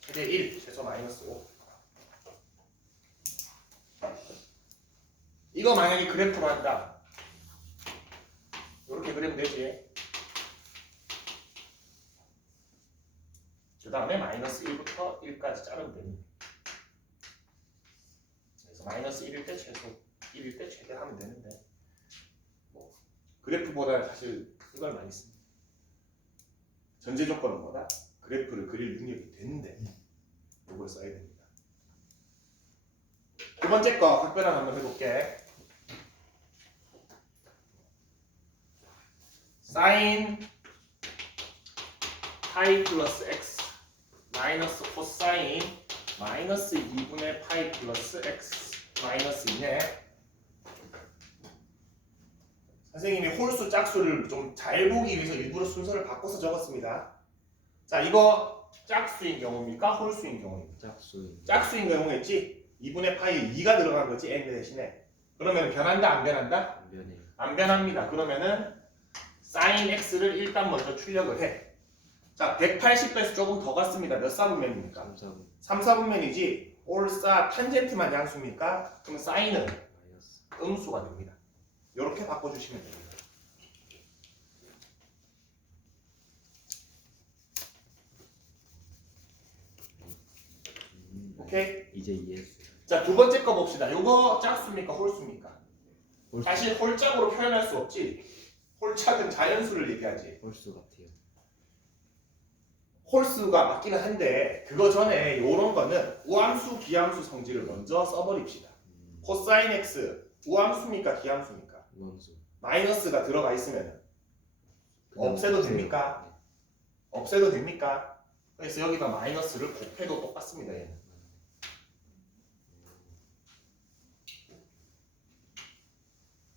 최대 1, 최소 마이너스 5. 이거 만약에 그래프로 한다. 이렇게 그리면 되지. 그 다음에 마이너스 1부터 1까지 자르면 됩니다. 그래서 마이너스 1일 때 최소, 1일 때 최대 하면 되는데 뭐 그래프보다 사실 이걸 많이 씁니다. 전제 조건은 뭐다? 그래프를 그릴 능력이 되는데 이걸 써야 됩니다. 두 번째 거 각변환 한번 해볼게. 사인 파이 플러스 x 마이너스 코사인 마이너스 2분의 파이 플러스 x 마이너스 2네. 선생님이 홀수 짝수를 좀 잘 보기 위해서 일부러 순서를 바꿔서 적었습니다. 자, 이거 짝수인 경우입니까? 홀수인 경우입니까? 짝수인. 짝수인 경우겠지? 2분의 파이 2가 들어간 거지 n 대신에. 그러면 변한다 안 변한다? 안 변해요. 안 변합니다. 그러면은 sin x를 일단 먼저 출력을 해. 자, 180도에서 조금 더 갔습니다. 몇 사분면입니까? 3, 3, 4분면이지. 올사 탄젠트만 양수입니까? 그럼 사인은 마이너스. 음수가 됩니다. 이렇게 바꿔주시면 됩니다. 오케이? 이제 이해했어요. 자, 두 번째 거 봅시다. 요거 짝수입니까? 홀수입니까? 홀수. 사실 홀짝으로 표현할 수 없지. 홀짝은 자연수를 얘기하지. 홀수 같아요. 홀수가 맞기는 한데 그거 전에 요런 거는 우함수, 기함수 성질을 먼저 써버립시다. 코사인 x 우함수입니까? 기함수입니까? 우함수. 마이너스가 들어가 있으면 그냥 없애도 곱해요. 됩니까? 없애도 됩니까? 그래서 여기다 마이너스를 곱해도 똑같습니다. 얘는.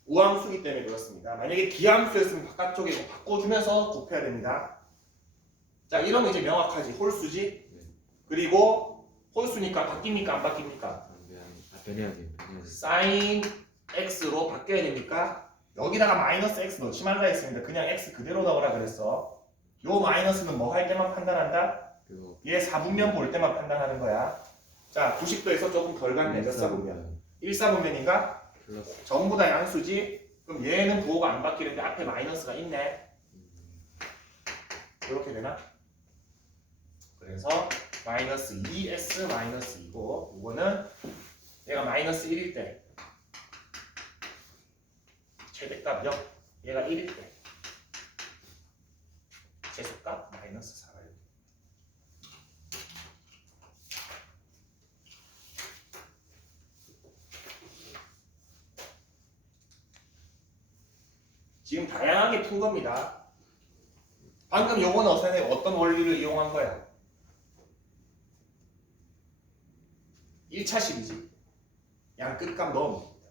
우함수기 때문에 그렇습니다. 만약에 기함수였으면 바깥쪽에 이거 바꿔주면서 곱해야 됩니다. 자, 이러면 이제 명확하지. 홀수지. 네. 그리고 홀수니까 바뀝니까? 안 바뀝니까? 안 변해. 변해야 돼요. 변해야 돼요. sin x로 바뀌어야 됩니까? 여기다가 마이너스 x 넣지 말라 했습니다. 그냥 x 그대로 넣으라 그랬어. 요 마이너스는 뭐 할 때만 판단한다? 그거 얘 4분면 볼 때만 판단하는 거야. 자, 90도에서 조금 덜 갔네. 몇 사분면? 1사분면인가? 플러스. 전부 다 양수지? 그럼 얘는 부호가 안 바뀌는데 앞에 마이너스가 있네. 이렇게 되나? 그래서 마이너스 2s 마이너스 2고 이거는 얘가 마이너스 1일 때 최대값 0, 얘가 1일 때 최소값 마이너스 4가 이렇게. 지금 다양하게 푼 겁니다. 방금 요거는 어떤 원리를 이용한 거야? 1차식이지. 양 끝값 넣으면 됩니다.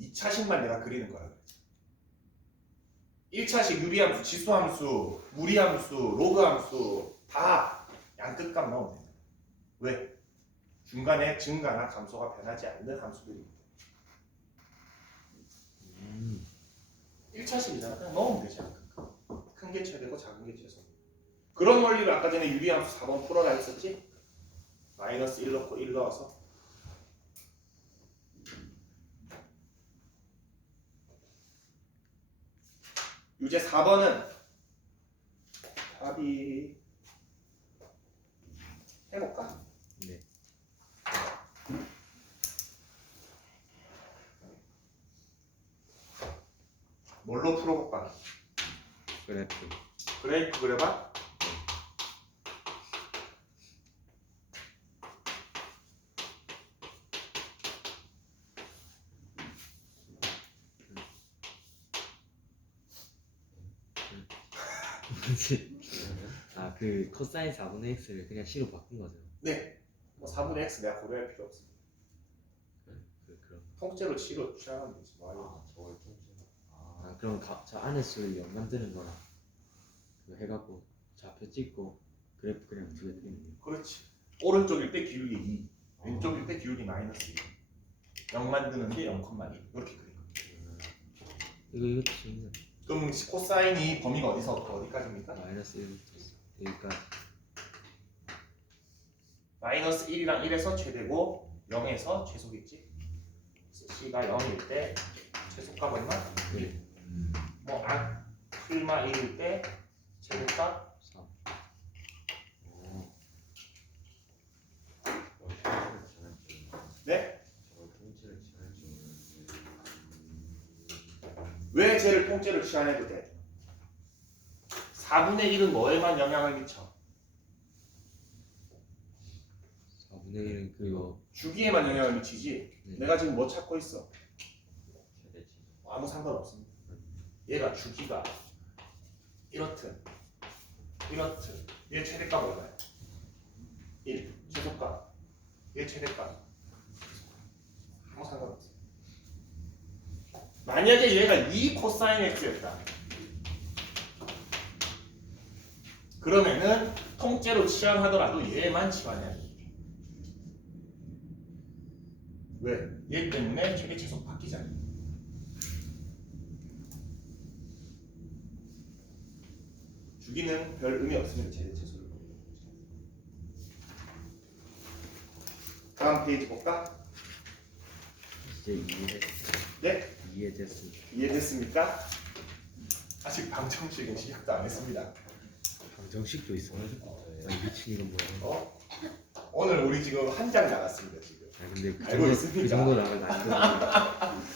2차식만 내가 그리는 거야. 1차식 유리함수, 지수함수, 무리함수, 로그함수 다 양 끝값 넣으면 됩니다. 왜? 중간에 증가나 감소가 변하지 않는 함수들입니다. 1차식이잖아. 그냥 넣으면 되지 양 끝값. 큰 게 최대고 작은 게 최소. 그런 원리를 아까 전에 유리함수 4번 풀어라 했었지? 마이너스 1 넣고 1 넣어서 유제 4번은 답이 해볼까? 네. 뭘로 풀어볼까? 그래프. 그래프 그려봐? 뭐지? 아 그 코사인 4분의 x를 그냥 c로 바꾼 거죠. 네. 뭐 4분의 x 내가 고려할 필요 없습니다. 그럼 통째로 C로 취하면 되지. 뭐 하려고. 아 저걸 통째로. 아 그럼 저 안에 수를 0 만드는 거랑 그거 해갖고 좌표 찍고 그래프 그냥 두 개 그리는 거. 그렇지. 오른쪽일 때 기울기 2, 왼쪽일 때 기울기 마이너스 2. 0 만드는데 0,2 이렇게 그린 거. 이것도 쉽네. 그럼 코사인이 범위가 어디서부터 어디까지입니까? 마이너스 1부터 여기까지. 마이너스 1이랑 1에서 최대고 0에서 최소겠지. C가 0일 때 최소값 얼마? 1. 뭐 풀마 1일 때 최대값 3. 네? 저걸 통째로 치할 줄 모르는데. 왜 쟤를 통째로 치환해도 돼? 4분의 1은 뭐에만 영향을 미쳐? 4분의 1은 그거 주기에만 영향을 미치지. 네. 내가 지금 뭐 찾고 있어? 최대치. 아무 상관없습니다. 얘가 주기가 이렇든 얘 최대값 얼마야? 1 최소값 얘 최대값 아무 상관없어. 만약에 얘가 2 코사인 x였다 그러면은 통째로 치환하더라도 얘만 치환해야 돼. 왜? 얘 때문에 최대 최소 바뀌잖아. 주기는 별 의미 없으면 최대 최소를 보는 거지. 다음 페이지 볼까? 이제 이해했어. 네? 이해됐어. 이해됐습니까? 아직 방정식은 시작도 안 했습니다. 방정식도 있어. 아니 미친 이건 뭐야? 어? 오늘 우리 지금 한 장 나갔습니다 지금. 아 근데 그 알고 정도 있습니다. 그 정도 나가면 안 돼.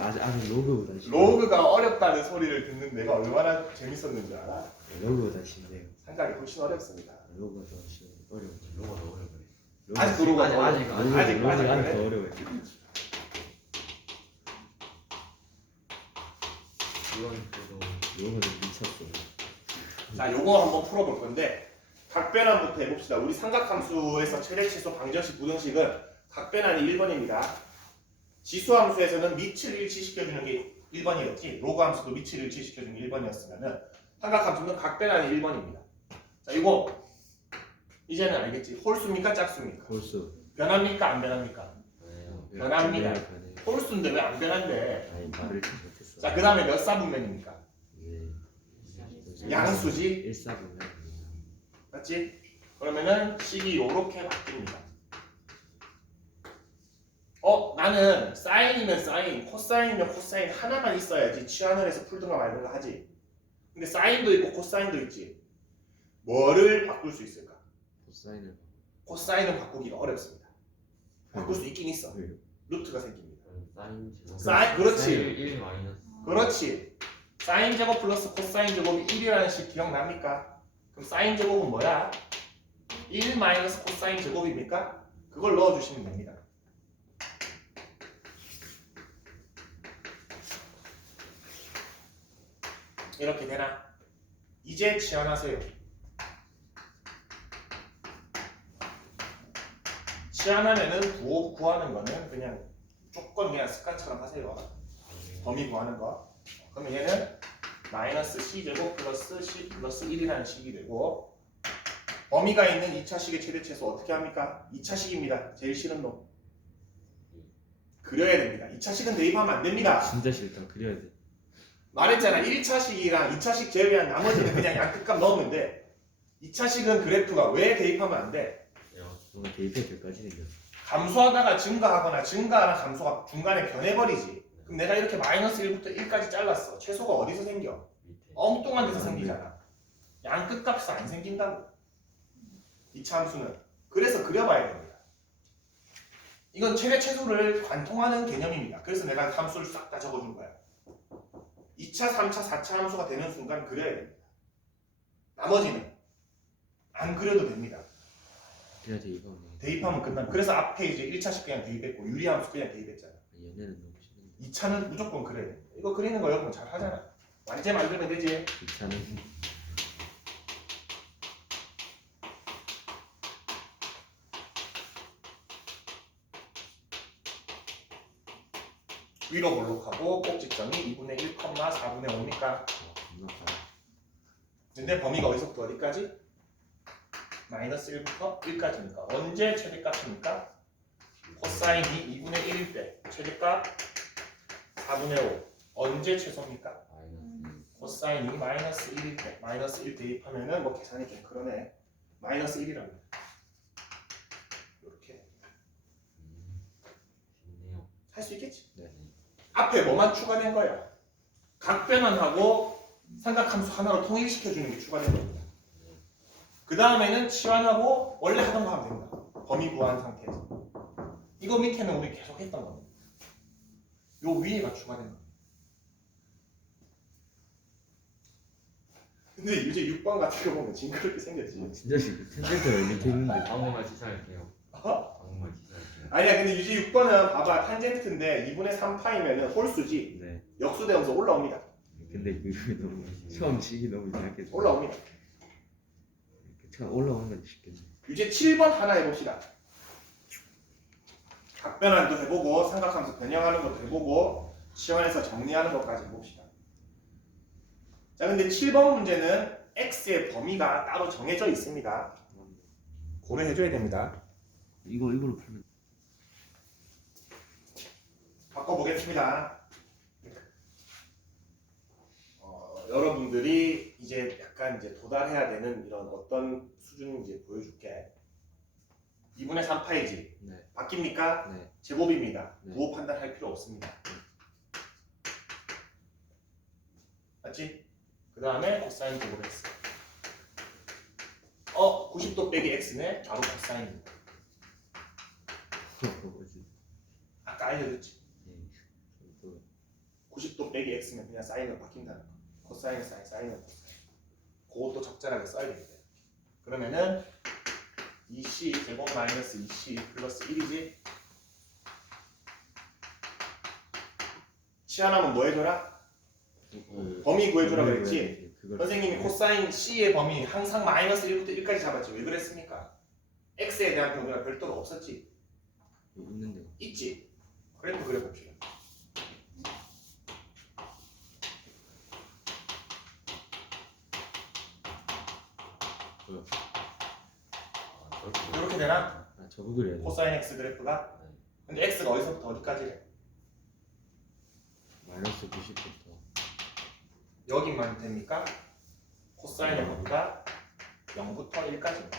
아직 로그보다 쉽네. 로그가 어렵다는 소리를 듣는 내가 얼마나 재밌었는지 알아? 로그보다 쉽네요. 생각이 훨씬 어렵습니다. 로그가 더 쉬워. 어려워. 로가 더 어려워. 아직 로그가 더 아직 어려워. 아직 로그가 그래? 더 어려워요. 이건 그래도 로그는 미쳤어. 자, 요거 한번 풀어볼 건데 각변환부터 해봅시다. 우리 삼각함수에서 최대 최소 방정식 부등식은 각변환이 1번입니다. 지수함수에서는 밑을 일치시켜주는 게 1번이었지 로그함수도 밑을 일치시켜주는 게 1번이었으면은 삼각함수는 각변환이 1번입니다. 자, 이거 이제는 알겠지? 홀수입니까? 짝수입니까? 홀수. 변합니까? 안 변합니까? 변해요. 변합니다. 변해요. 홀수인데 왜 안 변한대? 아니 말을 좀 못했어. 자, 그 다음에 몇 사분면입니까? 이게 양수지? 1사분면. 맞지? 그러면은 식이 요렇게 바뀝니다. 나는 사인이면 사인, 코사인이면 코사인 하나만 있어야지 치환을 해서 풀든가 말든가 하지. 근데 사인도 있고 코사인도 있지. 뭐를 바꿀 수 있을까? 코사인을 코사인은 바꾸기가 어렵습니다. 바꿀 수 있긴 있어. 왜요? 루트가 생깁니다. 사인 제곱. 사인, 그렇지. 1 마이너스. 그렇지. 사인 제곱 플러스 코사인 제곱이 1이라는 식 기억납니까? 그럼 사인 제곱은 뭐야? 1 마이너스 코사인 제곱입니까? 그걸 넣어주시면 됩니다. 이렇게 되나? 이제 치환하세요. 치환하면은 구하는 거는 그냥 조건 그냥 습관처럼 하세요. 범위 구하는 거. 그러면 얘는 마이너스 c제곱 플러스 c 플러스 1이라는 식이 되고 범위가 있는 2차식의 최대 최소 어떻게 합니까? 2차식입니다. 제일 싫은 놈. 그려야 됩니다. 2차식은 대입하면 안 됩니다. 진짜 싫다. 그려야 돼. 말했잖아. 1차식이랑 2차식 제외한 나머지는 그냥 양끝값 넣으면 돼. 2차식은 그래프가 왜 대입하면 안 돼? 뭔가 대입할 때까지 생겼어. 감소하다가 증가하거나 증가나 감소가 중간에 변해버리지. 그럼 내가 이렇게 마이너스 1부터 1까지 잘랐어. 최소가 어디서 생겨? 밑에. 엉뚱한 데서 생기잖아. 양끝값에서 안 생긴다고. 2차 함수는. 그래서 그려봐야 됩니다. 이건 최대 최소를 관통하는 개념입니다. 그래서 내가 함수를 싹 다 적어준 거야. 2차, 3차, 4차 함수가 되는 순간 그려야 됩니다. 나머지는 안 그려도 됩니다. 그래야 대입하면. 대입하면 끝나. 그래서 앞에 이제 1차식 그냥 대입했고 유리함수 그냥 대입했잖아. 얘네는 너무 싫은데. 2차는 무조건 그려야 돼. 이거 그리는 거 여러분 잘 하잖아. 완제 만들면 되지. 2차는 위로 볼록하고 꼭지점이 2분의 1, 4분의 5니까. 와, 겁나 빨라. 근데 범위가 어디서부터 어디까지? 마이너스 1부터 1까지니까 언제 최대값입니까? 코사인이 2분의 1일 때 최대값 4분의 5 언제 최소입니까? 마이너스. 코사인이 마이너스 1일 때 마이너스 1 대입하면은 뭐 계산이 좀 그러네 마이너스 1이랍니다 이렇게 쉽네요. 할 수 있겠지? 네. 앞에 뭐만 추가된 거야? 각변환하고 삼각함수 하나로 통일시켜주는 게 추가된 겁니다 그 다음에는 치환하고 원래 하던 거 하면 됩니다 범위 구한 상태에서 이거 밑에는 우리 계속 했던 겁니다 요 위에가 추가된 겁니다 근데 이제 6번 같은 거 보면 징그럽게 생겼지 진짜 그 텐센트가 밑에 있는데 방금만 치사할게요. 어? 방금만 치사할게요. 아니야 근데 유지 6번은 봐봐 탄젠트인데 2분의 3파이면은 홀수지 네. 역수되면서 올라옵니다 근데 그 너무 처음 치기 너무 이상하게 올라옵니다 처음 올라오는 건 쉽겠네. 유제 7번 하나 해봅시다 각변환도 해보고 삼각함수 변형하는 것도 해보고 치환해서 정리하는 것까지 해봅시다 자 근데 7번 문제는 x의 범위가 따로 정해져 있습니다 고려해줘야 됩니다 이걸로 풀면 바꿔보겠습니다 여러분들이 이제 약간 이제 도달해야 되는 이런 어떤 수준인지 보여줄게 2분의 3파이지 네. 바뀝니까? 네. 제곱입니다 네. 부호 판단할 필요 없습니다 맞지? 그 다음에 코사인 제곱 x 90도 빼기 x네 바로 코사인입니다 뭐지? 아까 알려줬지 네. 또 90도 빼기 x면 그냥 사인으로 바뀐다는 거 코사인 사인 사인은 코사인 그것도 적절하게 써야 됩니다 그러면은 2c 제곱 마이너스 2c 플러스 1이지 치환하면 뭐 해줘라? 범위 구해주라 그랬지? 선생님이 코사인 C의 범위 항상 마이너스 1부터 1까지 잡았지 왜 그랬습니까? X에 대한 경우가 별도로 없었지? 있는데 있지? 그래프 그려봅시다 이렇게 되나? 아 저거 그래야 돼. 코사인 X 그래프가? 네. 근데 X가 어디서부터 어디까지래? 마이너스 90부터 여기만 됩니까? 코사인의 범위가 0부터 1까지입니다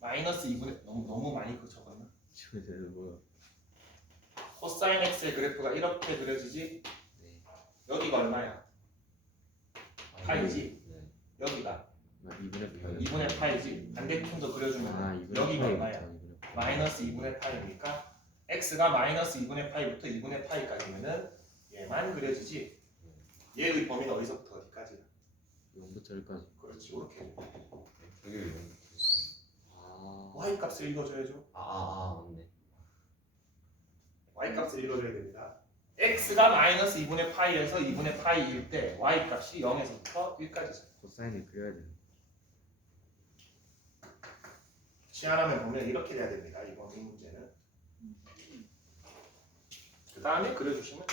마이너스 2분의 너무 많이 적었나? 지금 뭐야? 코사인 X의 그래프가 이렇게 그려지지? 네. 여기가 얼마야? 파이지? 네. 여기가 2분의 파이. 2분의 파이지? 반대편도 그려주면 아 2분의 여기가 파이. 얼마야? 2분의 파이. 마이너스 2분의 파이니까 X가 마이너스 2분의 파이부터 2분의 파이까지면은 얘만 그려지지? 얘의 범위는 어디서부터 어디까지야? 0부터 1까지. 그렇지 이렇게 저기 아. y 값을 읽어줘야죠 맞네. y 값을 읽어줘야 됩니다 x가 마이너스 2분의 파이에서 2분의 파이일 때 y 값이 0에서부터 1까지죠 코사인을 그려야 돼. 치환하면 보면 이렇게 돼야 됩니다 이번 이 문제는 그 다음에 그려주시면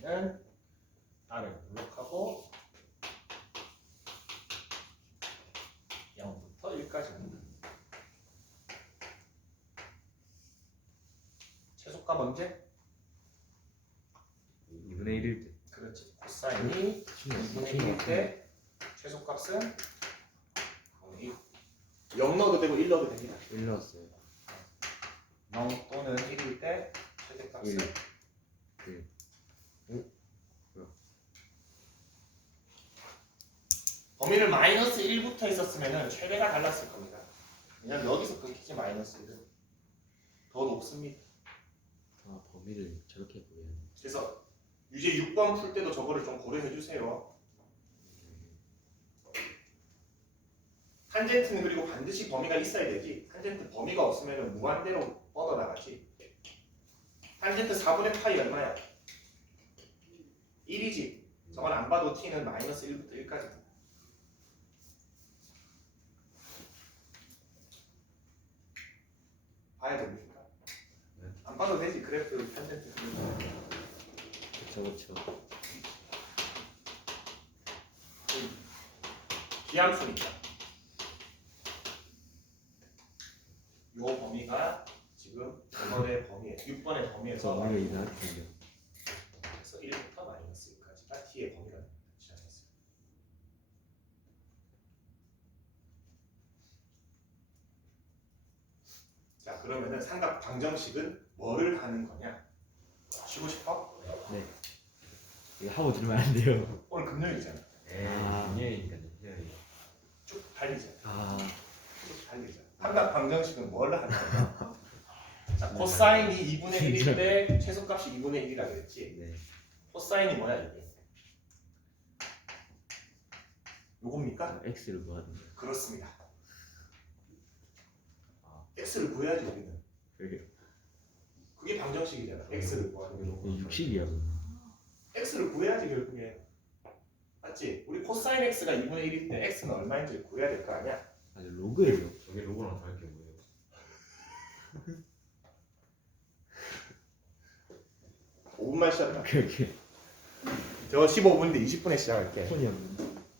그러면은 R을 블록하고 0부터 1까지입니다 최소값 언제? 2분의 1일 때. 그렇지 코사인이 2분의 1일 때 최소값은 0 넣어도 되고 1 넣어도 됩니다 1 넣었어요. 0 또는 1일 때 최대값은 1. 범위를 마이너스 1부터 했었으면 최대가 달랐을 겁니다 왜냐면 여기서 끊기지 마이너스 1은 더 높습니다 아 범위를 저렇게 보여야 돼. 그래서 유제 6번 풀 때도 저거를 좀 고려해 주세요 탄젠트는 그리고 반드시 범위가 있어야 되지 탄젠트 범위가 없으면 무한대로 뻗어나가지 탄젠트 4분의 파이 얼마야? 1이지. 저건 안 봐도 t는 마이너스 1부터 1까지다. 봐야 됩니까? 네. 안 봐도 되지. 그래프 편집. 그쵸. 기함수니까. 요 범위가 지금 5번의 범위에 6번의 그래서 범위에서 우리가 이상하게 생겨. 그래서 1부터 마이너스 1까지가 t의 범위가 시작했어요. 자 그러면은 삼각 방정식은 뭐를 하는 거냐? 쉬고 싶어? 네. 이거 하고 들으면 안 돼요. 오늘 금요일이잖아. 에이 아. 분명히니까요. 분명히. 쭉 달리자. 아, 쭉 달리자. 삼각 방정식은 뭘 하는 거냐? 자 코사인이 2분의 1일 때 최소값이 2분의 1이라 그랬지. 네. 코사인이 뭐야 이게? 요겁니까? X를 구하던데. 그렇습니다. 아. x를 구해야지 우리는. 그게 그게 방정식이잖아. x를 구하는 게. 60이야. x를 구해야지 결국에. 맞지? 우리 코사인 x가 2분의 1일 때 x는 얼마인지 구해야 될 거 아니야? 아니 로그예요. 저게 로고랑 다를 게 뭐예요? 5분만 쉬었다. 그렇게 저 15분인데 20분에 시작할게. 폰이 없는.